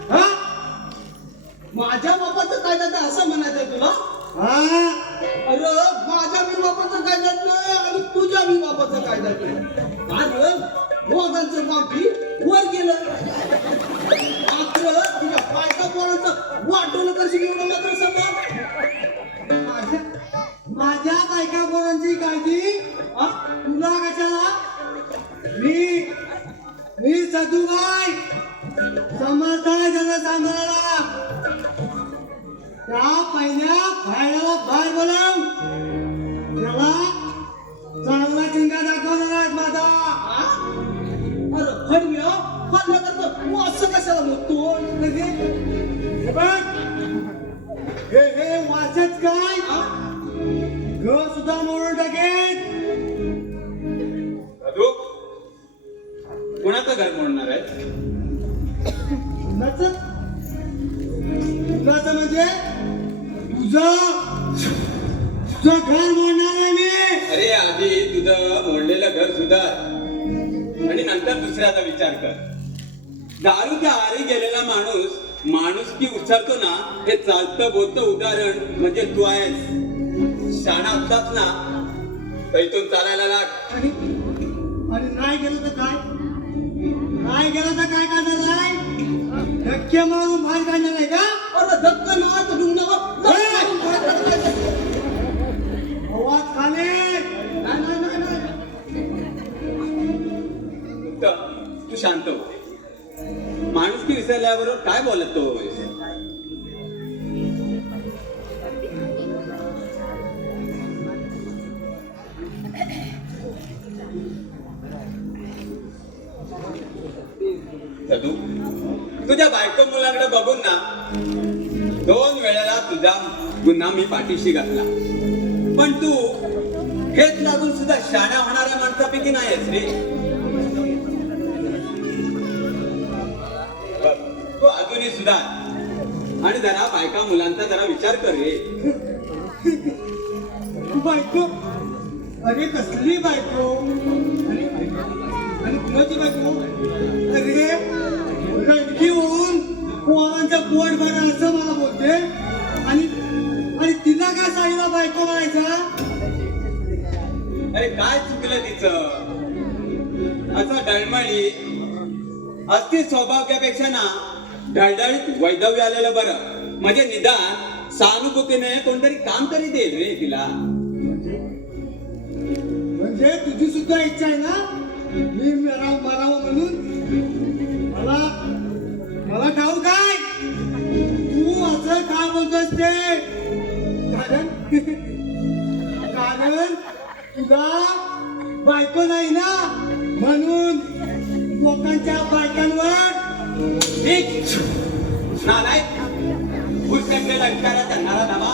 हा माझ्या बापाचं काय जातं असं म्हणायचंय तुला हा अरे माझ्या मी बापाचं काय जात नाही आणि तुझ्या मी बापाचं काय जात नाही अरे दोघांचं बापी वर गेलं मात्र तुझ्या बायका पोरांचं वाटवलं करशील एवढं मात्र समजा माझ्या बायका पोरांची काळजी तुला कशाला मी सदुबाई समर्थाय जरा सांभाळा त्या पहिल्या भाड्याला बाहेर बोलाव त्याला चांगला चिंगा दाखवणार आहेत माझा अरे खडव्या खाल्लं तर तू असं कशाला बोलतो हे वाचच काय घर सुद्धा मोडून टाकेल कोणाचं घर मोडणार आहे कुणाचं म्हणजे तुझं घर मोडणार आहे मी अरे आधी तुझं मोडलेलं घर सुधार आणि नंतर दुसऱ्याचा विचार कर दारूच्या आरी गेलेला माणूस की उच्चारतो ना हे चालतं बोलतं उदाहरण म्हणजे तू आहेस शाणा असताच ना तर इथून चालायला लाग आणि नाही गेलं तर काय करणार आहे धक्के मारून बाहेर काढणार आहे का अरे धक्का मार आवाज खाले तू शांत हो माणुसकी विसरल्याबरोबर काय बोलत तो तुझ्या बायको मुलाकडे बघून ना 2 वेळेला तुझा गुन्हा मी पाठीशी घातला पण तू हेच लागून सुद्धा शाण्या होणाऱ्या माणसापैकी नाहीस रे तू अजूनही सुधार आणि जरा बायका मुलांचा जरा विचार कर रे बायको अरे कसली बायको आणि कुणाची बायको अरे रडकी होऊन पोरांचं पोट भरा असं मला बोलते आणि तिला काय सांगितलं बायको म्हणायचा अरे काय चुकलं तिचं असं डळमळी अति सौभाग्यापेक्षा ना ढळढळीत वैधव्य आलेलं बरं म्हणजे निदान सहानुभूतीने कोणतरी काम तरी देईल रे तिला म्हणजे तुझी सुद्धा इच्छा आहे ना मी मारावं म्हणून? मला ठाऊ काय तू असं का बोलतोस ते? कारण तुला बायको नाही ना म्हणून लोकांच्या बायकांवर नाही भूतकंपेला विचाराचा नारा धावा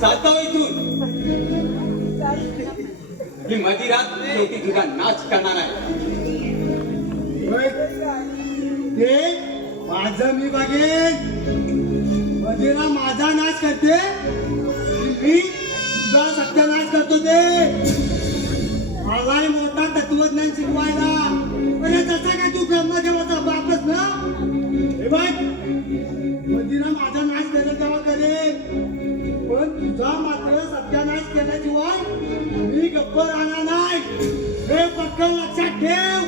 चालतो इथून. ही मदिरात शेवटी तुझा नाच करणार आहे. होय. ते माझं मी बघेन. मदिरा माझा नाच करते मी तुझा सत्यानाश करतो. ते मलाही मोठा तत्वज्ञान शिकवायला म्हणजे तसा काय तू ब्रह्मदेवाचा बापच ना. हे बघ मदिरा माझा नाच केला तेव्हा करेल पण तुझा मात्र सत्यानाश केल्याशिवाय मी गप्प राहणार नाही. हे पक्का लक्षात ठेव.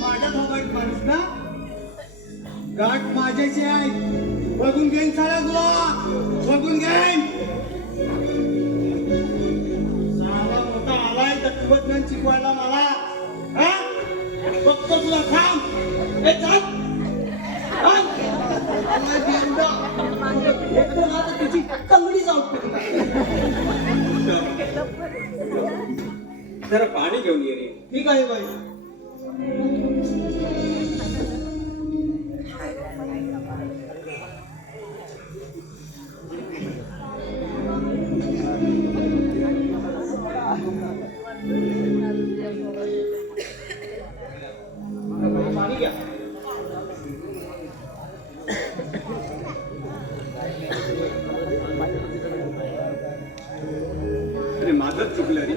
माझ्या भावात माणूस ना गाठ माझ्याची आहे. बघून घेईन सारा तुला बघून घेईन. साला मोठा आलाय तत्वज्ञान शिकवायला मला. हा फक्त तुला थांब. हे चाल तुझी चांगली जाऊ. जरा पाणी घेऊन ये रे. ठीक आहे बाई. पाणी घ्या. अरे माझंच चुकलं रे.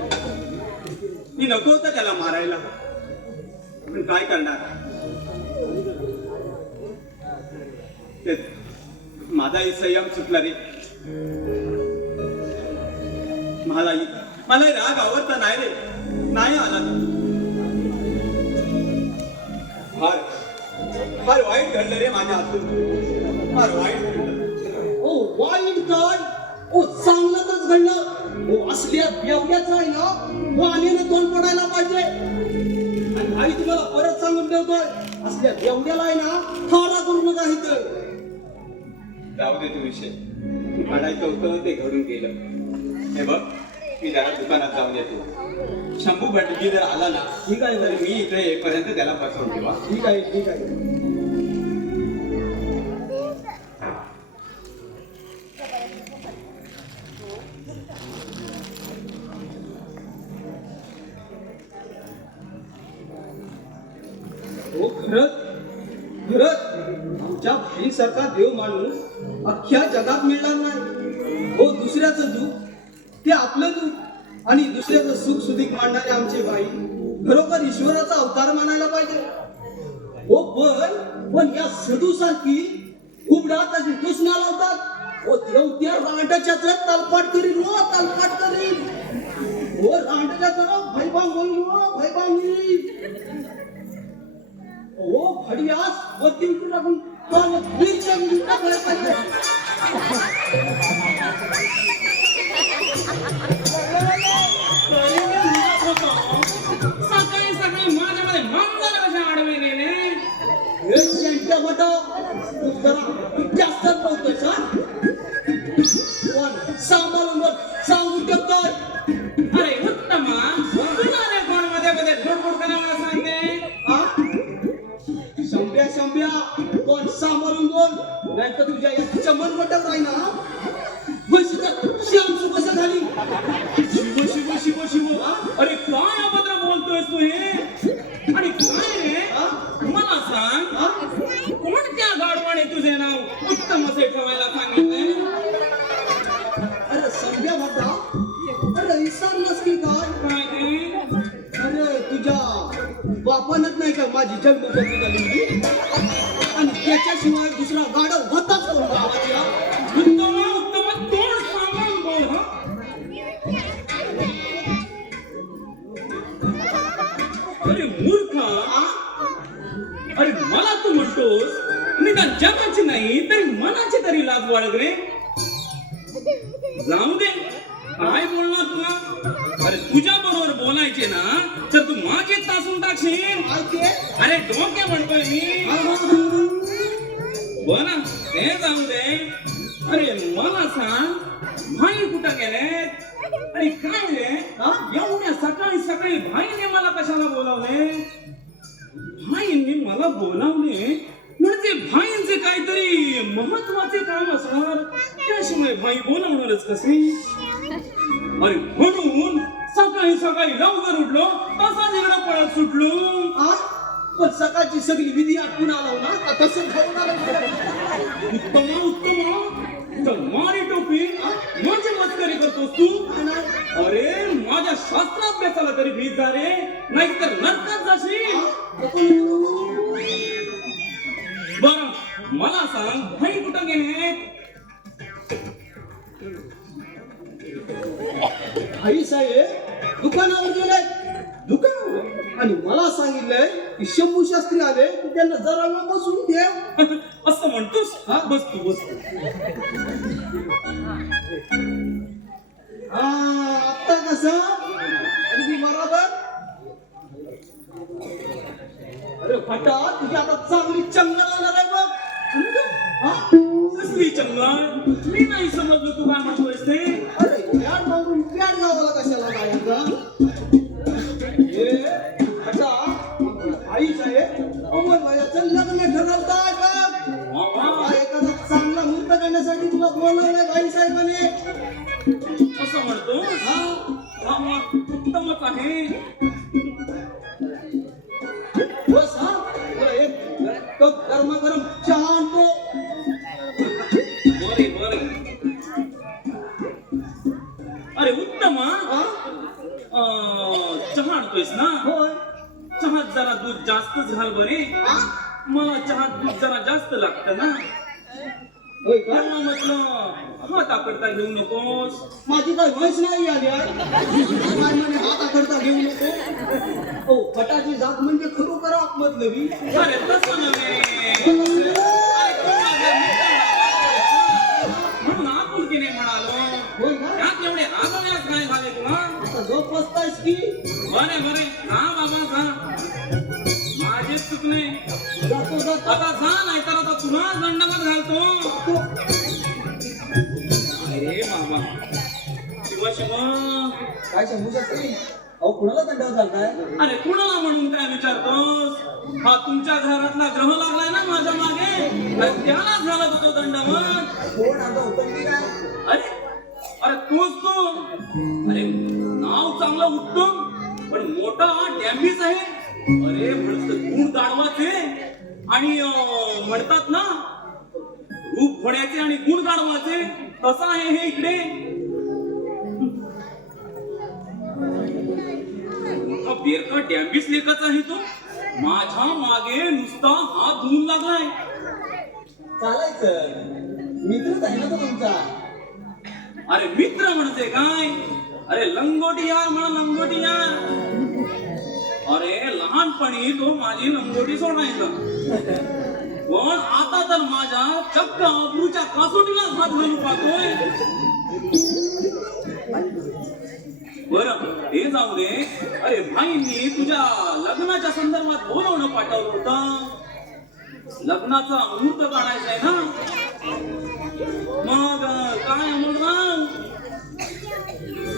मी नको होतं त्याला मारायला पण काय करणार. ते माझाही संयम चुकला रे. मलाही राग आवडता नाही रे. नाही आला फार वाईट घडलं रे माझ्या हातून. फार वाईट घडलं. ओ वाईट काय ओ चांगलंच घडलं. ओ असल्या बेवड्याचं आहे ना वाणीने तोंड पडायला पाहिजे. आणि आई तुम्हाला परत सांगून ठेवतोय असल्या बेवड्याला आहे ना थारा करू नका इथं. जाऊ दे तू विषय. तू काढायचं होतं ते घडून गेलं. हे बघ मी जरा दुकानात जाऊन येतो. शंभू भटजी जर आला ना ठीक आहे तर मी इथे येईपर्यंत त्याला बसवून ठेवा. ठीक आहे ठीक आहे. हो खरंच आमच्या भाईसारखा देव माणूस अख्ख्या जगात मिळणार नाही. हो दुसऱ्याचं दुःख ते आपलं दुःख आणि दुसऱ्याचं सुख सुधीक मांडणारे आमचे बाई खरोखर ईश्वराचा अवतार मानायला पाहिजे. हो पण या सदूसारखी खूप डाळाची दुसण्या लावतात. हो देव त्या रांडाच्या तलपाट करील. हो तलपाट करील. हो रांडाच्या जरा भैबांग होईल. हो भैबांग होईल. ओ भडियास वरती उठून टाकून बीचच्या विरुद्ध टाकलं पाहिजे. सकाळी सकाळी माझ्यामध्ये मांजर कशा आडवे गेले. हे शेंट्या बटा तू जरा जास्तच बोलतोयस हा. पण सांभाळून बघ सांगून ठेवतोय. अरे उत्तमा तुला रे कोण मध्ये मध्ये धुडबुड करायला सांगते. हा शंभ्या पण सांभाळून बोल नाही तर तुझ्या या चमन बटत राही ना. श्याम सुख कसं झाली. शिव शिव शिव शिव. अरे काय अभद्र बोलतोयस तू हे. आणि काय रे मला सांग कोणत्या गाडवाने तुझे नाव उत्तम असे ठेवायला सांगितले. अरे संध्या बटा अरे विसरलास की काय. काय ते. अरे तुझ्या बापानच नाही का माझी जन्मपत्रिका लिहिली आणि त्याच्याशिवाय दुसरा गाडव होताच कोण गावाच्या. उत्तम उत्तम तोंड सांभाळून बोल. हा अरे मूर्खा. अरे मला तू म्हणतोस निदान जगाची नाही तरी मनाची तरी लाज बाळग रे. जाऊ दे काय बोलणार तुला? अरे तुझ्या बरोबर बोलायचे ना तर तू माझे तासून टाकशील. काय ते? अरे डोके म्हणतोय मी. हा, हा, हा, हा. बोला ते जाऊ दे. अरे मला सांग, भाई कुठं गेलेत? आणि काय रे हा? एवढ्या सकाळी सकाळी भाईने मला कशाला बोलावले? भाईंनी मला बोलावले म्हणजे भाईंचे काहीतरी महत्वाचे काम असणार, त्याशिवाय भाई बोलावणारच कसे? अरे म्हणून सकाळी सकाळी लवकर उठलो, तसा तिकडे पळत सुटलो. हा? पण सकाळची सगळी विधी आठवून आलो ना का तसं खाऊन आलो? उत्तम उत्तम. तर मारी टोपी म्हणजे मस्करी करतोस तू? अरे माझ्या शास्त्राभ्यासाला तरी भीत जा रे, नाहीतर नरकात जाशील. बरं मला सांग, भाई कुठं गेले? आई साहेब दुकानावर गेले. दुकानावर? आणि मला सांगितलंय की शंभू शास्त्री आले की त्यांना जरा वेळ बसून ठेव. असं म्हणतोस? हा? बस तू बस तू. हा आता कसं अगदी बरोबर. अरे फटा तुझी आता चांगली चंगल होणार आहे बघ. हा? कसली चंगल? मी नाही समजलो तू काय म्हणतोयस ते. अरे पॅड मारून पॅड गावाला कशाला जायचं? हे फटा आई साहेब अमोल भाईचं लग्न ठरवताय बघ. वा. हा एखादा चांगला मुहूर्त काढण्यासाठी तुला बोलवलंय भाई साहेबांनी. असं म्हणतो? हा वा, उत्तमच आहे. बस हा तुला एक कप गरमागरम चहा आणतो. बरे बरे. अरे उत्तम. हा? चहा आणतोयस ना? होय. चहात जरा दूध जास्तच घाल बरे. हा? मला चहात दूध जरा जास्त लागतं ना, होय का? तेव्हा म्हटलं हात आकडता घेऊ नकोस. माझी काय वयस नाही आली आहे. काय म्हणे हाताकरता घेऊ नको. हो फटाची जात म्हणजे खरोखर आत्मतलबी. अरे तसं नव्हे. अरे तुझ्या घरी म्हणून आपुलकीने म्हणालो. होय का? त्यात एवढे आगळ्याच काय झाले तुला? आता जो पस्तायस की बरे बरे, हा बाबा जा. माझेच चुकले. जातो जातो. आता जा, नाहीतर आता तुला दंडात घालतो. अरे बाबा, शिव शिव. काय शंभू शास्त्री अहो कुणाला दंडावर घालताय? अरे कुणाला म्हणून काय विचारतोस? हा तुमच्या घरातला ग्रह लागलाय ना माझ्या मागे, आणि त्यालाच घालत होतो दंडावर. कोण आता होतं की काय? अरे अरे तूच तो. अरे नाव चांगलं उत्तम, पण मोठा डॅम्बीच आहे. अरे म्हणत गुण गाढवाचे आणि म्हणतात ना रूप घोड्याचे आणि गुण गाढवाचे, तसं आहे हे इकडे. बेरका डॅम्बीस लेखाचा आहे तो. माझ्या मागे नुसता हात धुवून लागलाय. चालायचं मित्रच आहे ना तो तुमचा. अरे मित्र म्हणजे काय? अरे लंगोटी यार म्हणा, लंगोटी यार. अरे लहानपणी तो माझी लंगोटी सोडायचा, पण आता तर माझ्या चक्क अब्रूच्या कासोटीलाच हात घालून पाहतोय. बरं हे जाऊ दे. अरे भाईंनी तुझ्या लग्नाच्या संदर्भात बोलवणं पाठवलं होतं. लग्नाचा मुहूर्त काढायचा आहे ना? मग काय अमोलराव,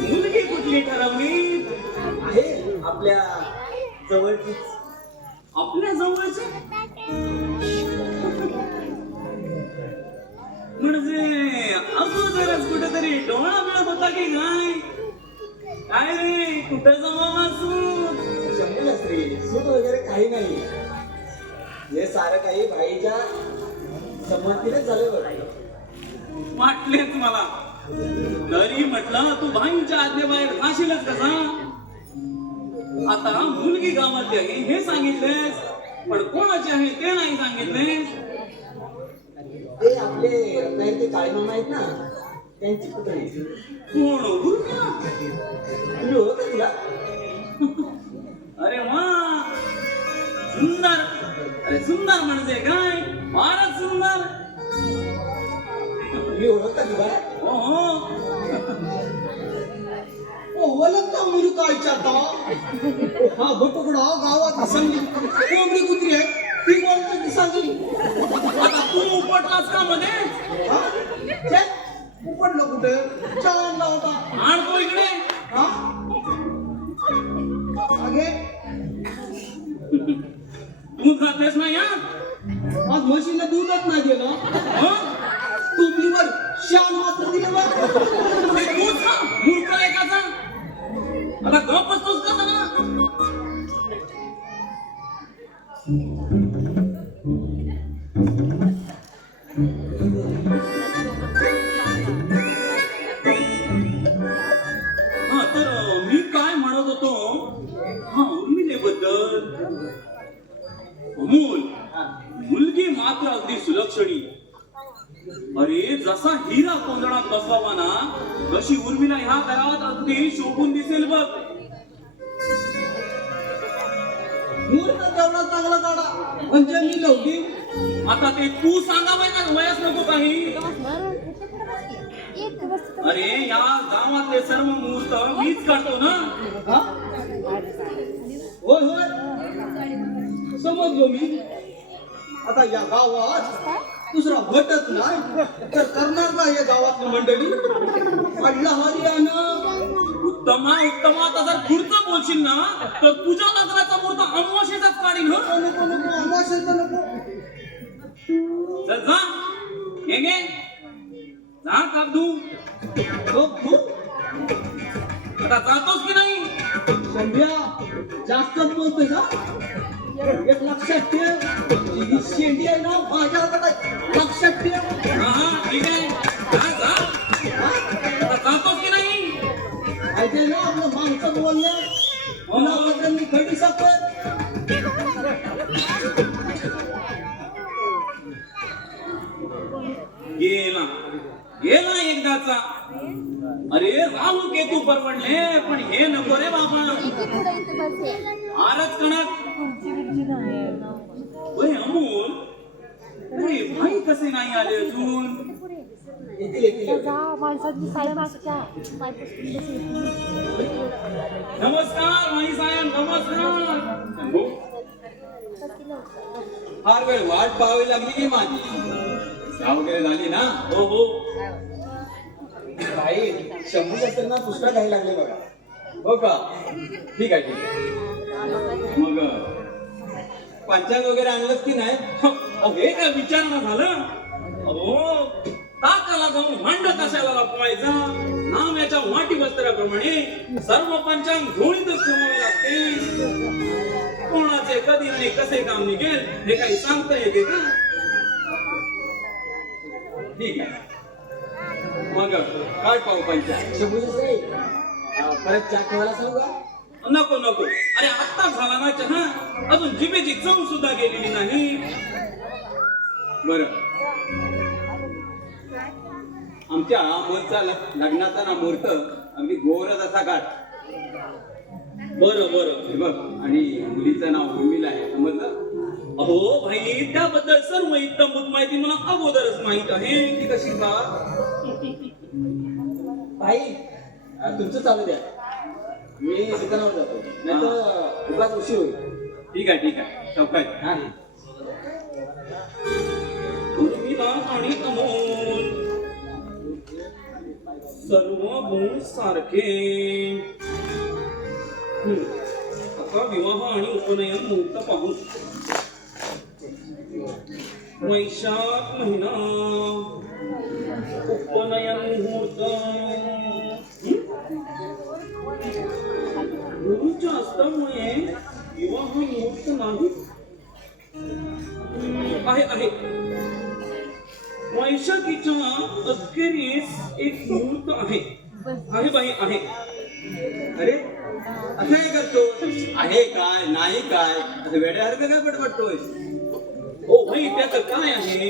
मुलगी कुठली ठरवली? आहे आपल्या जवळचीच. आपल्या जवळची म्हणजे अगोदरच कुठेतरी डोळा मिळत होता की काय? काय रे, कुठं जावा सूट? शंभू शास्त्री सूट वगैरे काही नाही. हे सारं काही भाईच्या संमतीनेच झालं बरं. वाटलेच मला. तरी म्हटलं तू भाईंच्या आज्ञेबाहेर जाशीलच कसा? आता मुलगी गावातली आहे हे सांगितलेस, पण कोणाची आहे ते नाही सांगितलेस. ते आपले रत्नागिरीचे काळे मामा आहेत ना, त्यांची पुतणी. कोण उर्मिला? तुम्ही ओळखता तिला? अरे वा, सुंदर. अरे सुंदर म्हणजे काय? फारच सुंदर. तुम्ही ओळखता तिला? हो हो. बोलत मुली काय विचारता हा बटुकडा गावात सांगली कोंबडी कुत्री आहे ती बोलत ती सांगली आता तू उपटलास का मध्ये हा चल उपडलं कुठे चालला होता आणतो इकडे. हा आगे तू खातेस ना या आज म्हशीला दूधच नाही गेलं हं? तुपलीवर शान मात्र दिलं बघ ते तूच ना मूर्ख एकाचा. आता गप बसतोस का सगळं? हा तर मी काय म्हणत होतो हा उर्मिलेबद्दल. अमोल मुलगी मात्र अगदी सुलक्षणी. अरे जसा हिरा कोंदणात बसवावा ना तशी उर्मिला ह्या घरात अगदी शोभून दिसेल बघ. मुहूर्त तेवढा चांगला काढा म्हणजे मी लवली आता ते तू सांगावं का वयस नको काही. अरे या गावातले सर्व मुहूर्त मीच काढतो ना. हा होय होय समजलो मी आता या गावात दुसरा भटच नाही तर करणार का या गावातली मंडळी अडला हरियाणा उत्तमा उत्तमा आता जर पुढचं बोलशील ना तर तुझ्या नगराचा मुहूर्त अमावस्येचाच काढील हं. नको नको अमावस्येचं नको चल जा हे घे जा कागदू. बघ तू आता जातोस की नाही. संध्या जास्तच बोलतोय का एक लक्षात ठेव ही शेंडी आहे ना माझ्या हातात आहे लक्षात ठेव हा हा ठीक आहे जा जा. आता जातोस की नाही. ऐकलं ना आपलं माणसं बोललं मला मी खडी साखर गेला गेला एकदाचा. अरे राहू केतू परवडले पण हे नको रे बाबा. आरच कणक. अरे अमोल अरे भाई कसे नाही आले अजून. माणसाची साडे मागच्या नमस्कार भाई साहेब नमस्कार. शंभू फार वेळ वाट पाहावी लागली की माझी. चहा वगैरे झाली ना. हो हो काही शंभू असेल ना पुस्तक घ्यायला लागले बघा हो का ठीक आहे ठीक आहे. मग पंचांग वगैरे आणलंच की नाही. अहो हे काय विचारणं झालं. अहो ताकाला जाऊन भांड कशाला लपवायचं. नाम्याच्या वाटी वस्त्राप्रमाणे सर्व पंचांग झोळीतच ठेवावे लागते. कोणाचे कधी आणि कसे काम निघेल हे काही सांगता येते का. ठीक आहे मग काय पाहू पंचांग. शंभूचे परत चहा ठेवायला सांगू का नको नको अरे आत्ता झाला ना चहा. अजून जिभेची चव सुद्धा गेलेली नाही. बरं आमच्या अमोलचा लग्नाचा ना मुहूर्त अगदी गोरच असा काढ. बरं बरं. हे बघ आणि मुलीचं नाव उर्मिला आहे समजलं. अहो भाई त्याबद्दल सर्व इत्तमभूत माहिती मला अगोदरच माहित आहे. ती कशी का भाई तुमचं चालू द्या मी दुकानावर जातो नाही तर उगाच उशीर होईल ठीक आहे चौकात. हा उर्मिला आणि अमोल सर्व गुण सारखे. आता विवाह आणि उपनयन मुहूर्त पाहू. वैशाख महिना उपनयन मुहूर्त. गुरुच्या असल्यामुळे विवाह मुहूर्त नाही. आहे वैशाखीच्या अखेरीस एक मुहूर्त आहे बाई आहे. अरे असं काय करतो. आहे काय नाही काय असं वेड्यासारखं काय बडबडतोय. हो भाई त्याचं काय आहे.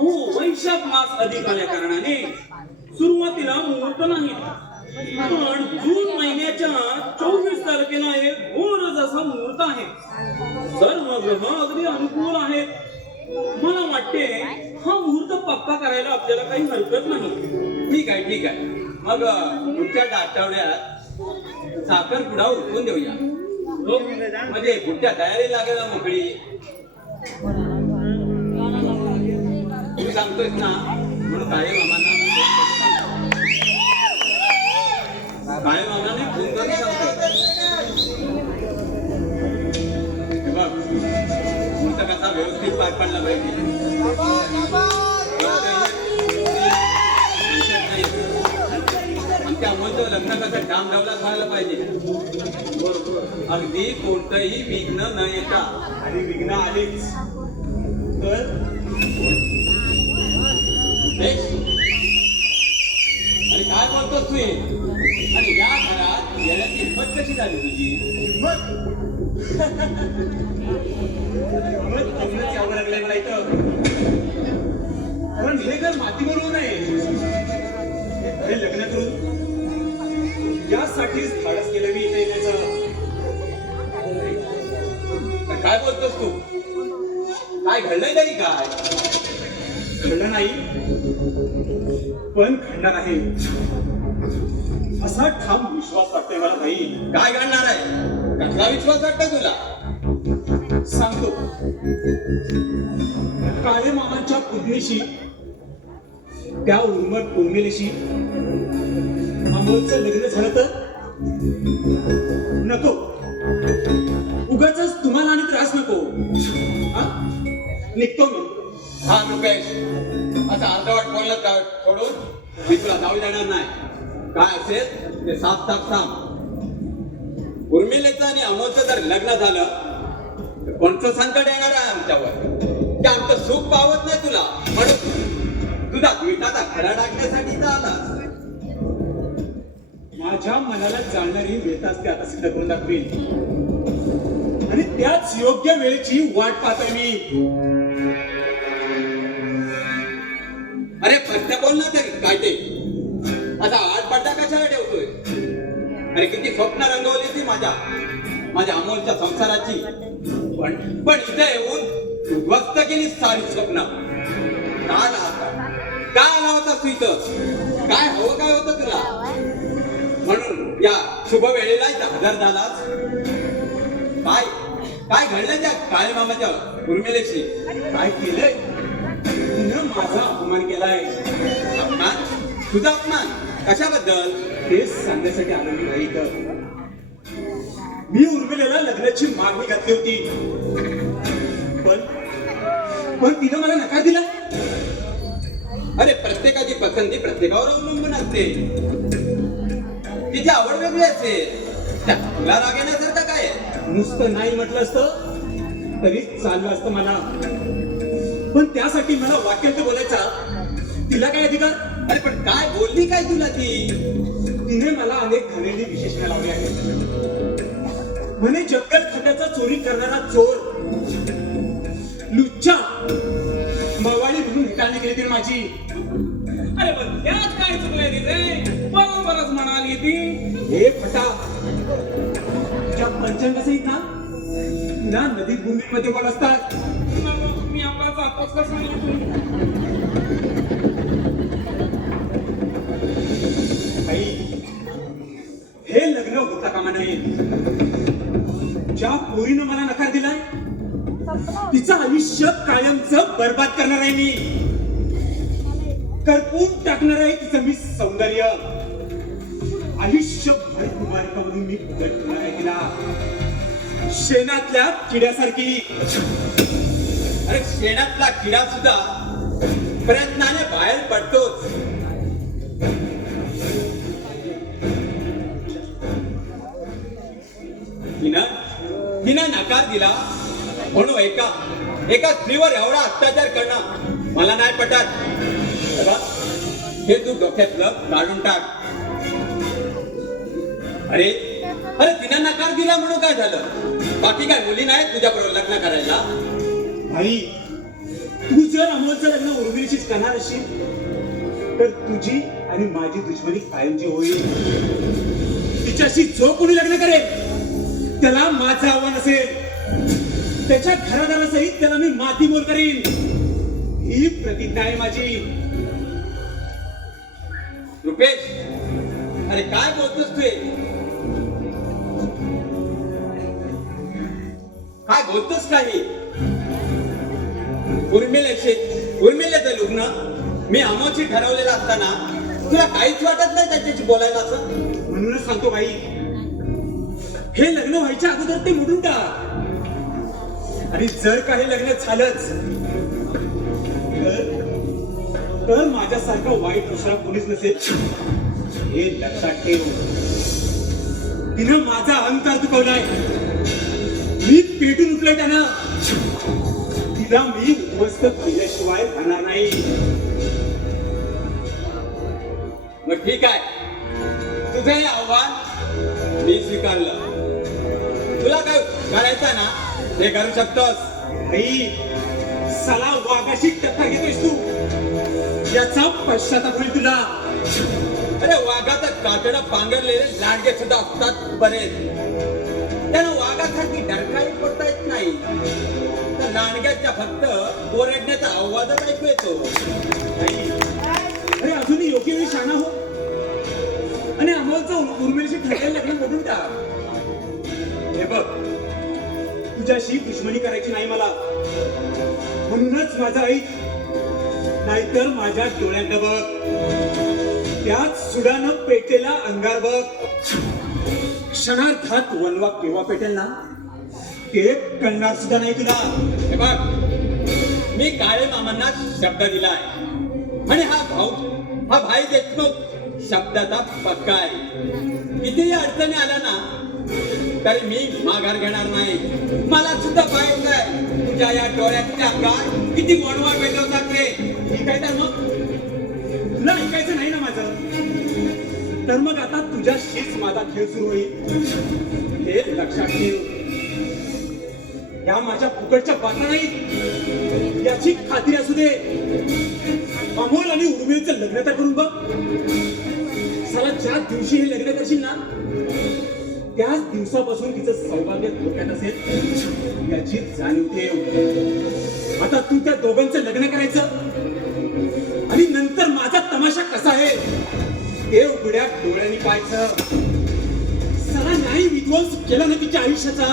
हो वैशाख मास अधिक आल्या कारणाने सुरुवातीला मुहूर्त नाही पण जून महिन्याच्या 24 तारखेला एक घोरच असा मुहूर्त आहे. सर्व ग्रह अगदी अनुकूल आहेत. मला वाटते हा मुहूर्त पक्का करायला आपल्याला काही हरकत नाही. ठीक आहे मग पुढच्या आठवड्यात साखरपुडा उरकून देऊया हो, म्हणजे पुढच्या तयारी लागेल ना मोकळी. तू सांगतोयस ना म्हणून काळे मामाने फोन करून सांगतोय. बघ तुमचा कसा व्यवस्थित पार पडला पाहिजे. आमच्या अमोलचं लग्न कसं डामडावला व्हायला पाहिजे. अगदी कोणतंही विघ्न न येता. आणि विघ्न आलीच तर आणि काय बोलतोस तू? आणि या घरात येण्याची हिंमत कशी झाली तुझी? हिंमत बघूनच यावं लागलंय मला इथं. कारण हे घर मातीवर उभं आहे. हे लग्न करून यासाठीच धाडस केलं मी इथे येण्याचं. तर काय बोलतोस तू? काय घडलंय तरी काय? घडलं नाही पण घडणार आहे असा ठाम विश्वास वाटतोय मला भाई. काय घडणार आहे? कसला विश्वास वाटतोय तुला? सांगतो. काळे मामांच्या पुतणीशी त्या उर्मट उर्मिलेशी अमोलचं लग्न झालं तर नको. उगाच तुम्हाला आणि त्रास नको. हा? निघतो मी. हा रुपेश, असं अर्धवट बोललं तर सोडून मी तुला जाऊ देणार नाही. काय असेल ते साफ साफ सांग. उर्मिलेचं आणि अमोलचं जर लग्न झालं तर कोणतं संकट येणार आहे आमच्यावर? ते आमचं सुख पावत नाही तुला म्हणून तुझा मिठाचा खडा टाकण्यासाठी तर आला. माझ्या मनाला जाणणारी वेताच ते आता सिद्ध करून दाखवेल. आणि त्याच योग्य वेळेची वाट पाहतोय मी. अरे फक्त बोल ना तरी काय ते असा आडपड्डा कशाला ठेवतोय? अरे किती स्वप्न रंगवली ती माझ्या अमोलच्या संसाराची. पण इथे येऊन उद्ध्वस्त केली सारी स्वप्न. काय आला होता तू इथं? काय हवं काय होतं तुला? म्हणून या शुभ वेळेला इथं हजर झालास. काय घडलं त्या काळे मामाच्या उर्मिलेशी? काय केलंय? तिनं माझा अपमान केलाय. अपमान? तुझा अपमान कशाबद्दल? तेच सांगण्यासाठी आलो मी नाही तर. मी उर्मिलेला लग्नाची मागणी घातली होती पण तिनं मला नकार दिला. अरे प्रत्येकाची पसंती प्रत्येकावर अवलंबून असते. तिची आवड वेगळी असेल. त्या तुला राग येण्यासारखं काय आहे? नुसतं नाही म्हटलं असतं तरी चाललं असतं मला. पण त्यासाठी मला वाक्यात बोलायचा तिला काय अधिकार? अरे पण काय बोलली काय तुला ती? तिने मला अनेक घाणेरडी विशेषणं लावली आहेत. म्हणे जंगल खड्याचा चोरी करणारा चोर, लुच्चा, मवाळी म्हणून हेटाळणी केली तिने माझी. अरे पण त्यात काय चुकलंय तिथे? बरोबरच म्हणाली ती. हे फटा ज्या पंचांगासहित ना नदी भूमीमध्ये बोल असतात. मी आपला जातोच कसं सांगितलं? आई, हे लग्न होता कामा नये. ज्या पोरीनं मला नकार दिलाय तिचं आयुष्य कायमचं बर्बाद करणार आहे मी. करपून टाकणार आहे तिचं मी सौंदर्य. आयुष्यभर कुमारिका म्हणून मी ठेवणार आहे तिला शेणातल्या किड्यासारखी. अरे शेणातला किडा सुद्धा प्रयत्नाने बाहेर पडतोच. तिनं नकार दिला म्हणून एका स्त्रीवर एवढा अत्याचार करणं मला नाही पटत. हे तू डोक्यातलं काढून टाक. अरे तिनं नकार दिला म्हणून काय झालं? बाकी काय मुली नाही तुझ्या बरोबर लग्न करायला? भाई, तू जर अमोलचं लग्न उर्मिलेशीच करणार असेल तर तुझी आणि माझी दुश्मनी कायमची होईल. तिच्याशी जो कोणी लग्न करेल त्याला माझं आव्हान असेल. त्याच्या घरादारासहित त्याला मी माती मोल करीन. ही प्रतिज्ञा आहे माझी. रुपेश, अरे काय बोलतोस तू हे? काय बोलतोस काही? उर्मिलेचं लग्न मी अमोची ठरवलेलं असताना तुला काहीच वाटत नाही त्याच्याशी बोलायला असं? म्हणूनच सांगतो बाई, हे लग्न व्हायच्या अगोदर ते मोडून टाक. आणि जर काही लग्न झालंच तर माझ्यासारखं वाईट दुसरा कोणीच नसेल हे लक्षात ठेव. तिनं माझा अहंकार दुखवलाय, मी पेटून उठलोय त्यानं. तिला मी उद्ध्वस्त केल्याशिवाय राहणार नाही. मग ठीक आहे, तुझं हे आव्हान मी स्वीकारलं. तुला काय करायचं ना हे करू शकतोस. आई, साला वाघाशी टक्कर घेतोयस तू, याचा पश्चाताप होईल तुला. अरे वाघाचं कातडं पांघरलेले लांडगे सुद्धा असतात बरेच. त्यानं वाघासारखी डरकाळी पडता येत नाही. तर लांडग्याच्या फक्त ओरडण्याचा आवाजच ऐकू येतो. आई, अरे अजूनही योग्य वेळी शहाणा हो आणि अमोलचं उर्मिलेशी ठरलेलं लग्न मोडून टाक. हे बघ, तुझ्याशी दुश्मनी करायची नाही मला, म्हणूनच माझा ऐक. नाहीतर माझ्या डोळ्यात बघ, त्यात सुडानं पेटेला अंगार बघ. क्षणार्धात वनवा केव्हा पेटेल ना ते कळणार सुद्धा नाही तुला. हे बघ, मी काळे मामांना शब्द दिलाय आणि हा भाई देशमुख शब्दाचा पक्का आहे. कितीही अडचणी आल्या ना तरी मी माघार घेणार नाही. मला सुद्धा पाहिजे आहे तुझ्या या डोळ्यातल्या अंगात किती वणवा पेटवतात रे. ठीक आहे तर मग तुला ऐकायचं नाही ना माझं, तर मग आता तुझ्याशीच माझा खेळ सुरू होईल हे लक्षात ठेव. या माझ्या फुकटच्या बाता नाही याची खात्री असू दे. अमोल आणि उर्मिलेचं लग्न तर करून बघ. साला ज्या दिवशी हे लग्न करशील ना त्याच दिवसापासून तिचं सौभाग्य धोक्यात असेल याची जाणीव ठेव. आता तू त्या दोघांचं लग्न करायचं आणि नंतर माझा तमाशा कसा आहे ते उघड्या डोळ्यांनी पाहायचं. साला नाही विध्वंस केला ना तिच्या आयुष्याचा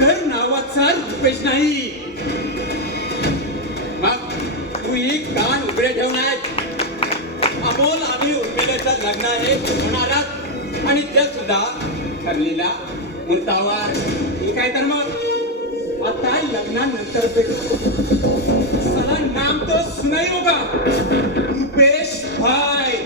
तर नावाचा रुपेश नाही. मग तू ही कान उघडे ठेवून आहे. अमोल आणि उर्मिलेचं लग्न हे होणारच आणि ते सुद्धा ठरलेला मुद्दावर. ठीक आहे तर मग आता लग्नानंतर भेटू. साला नाम तो सुनाई होगा रुपेश भाई.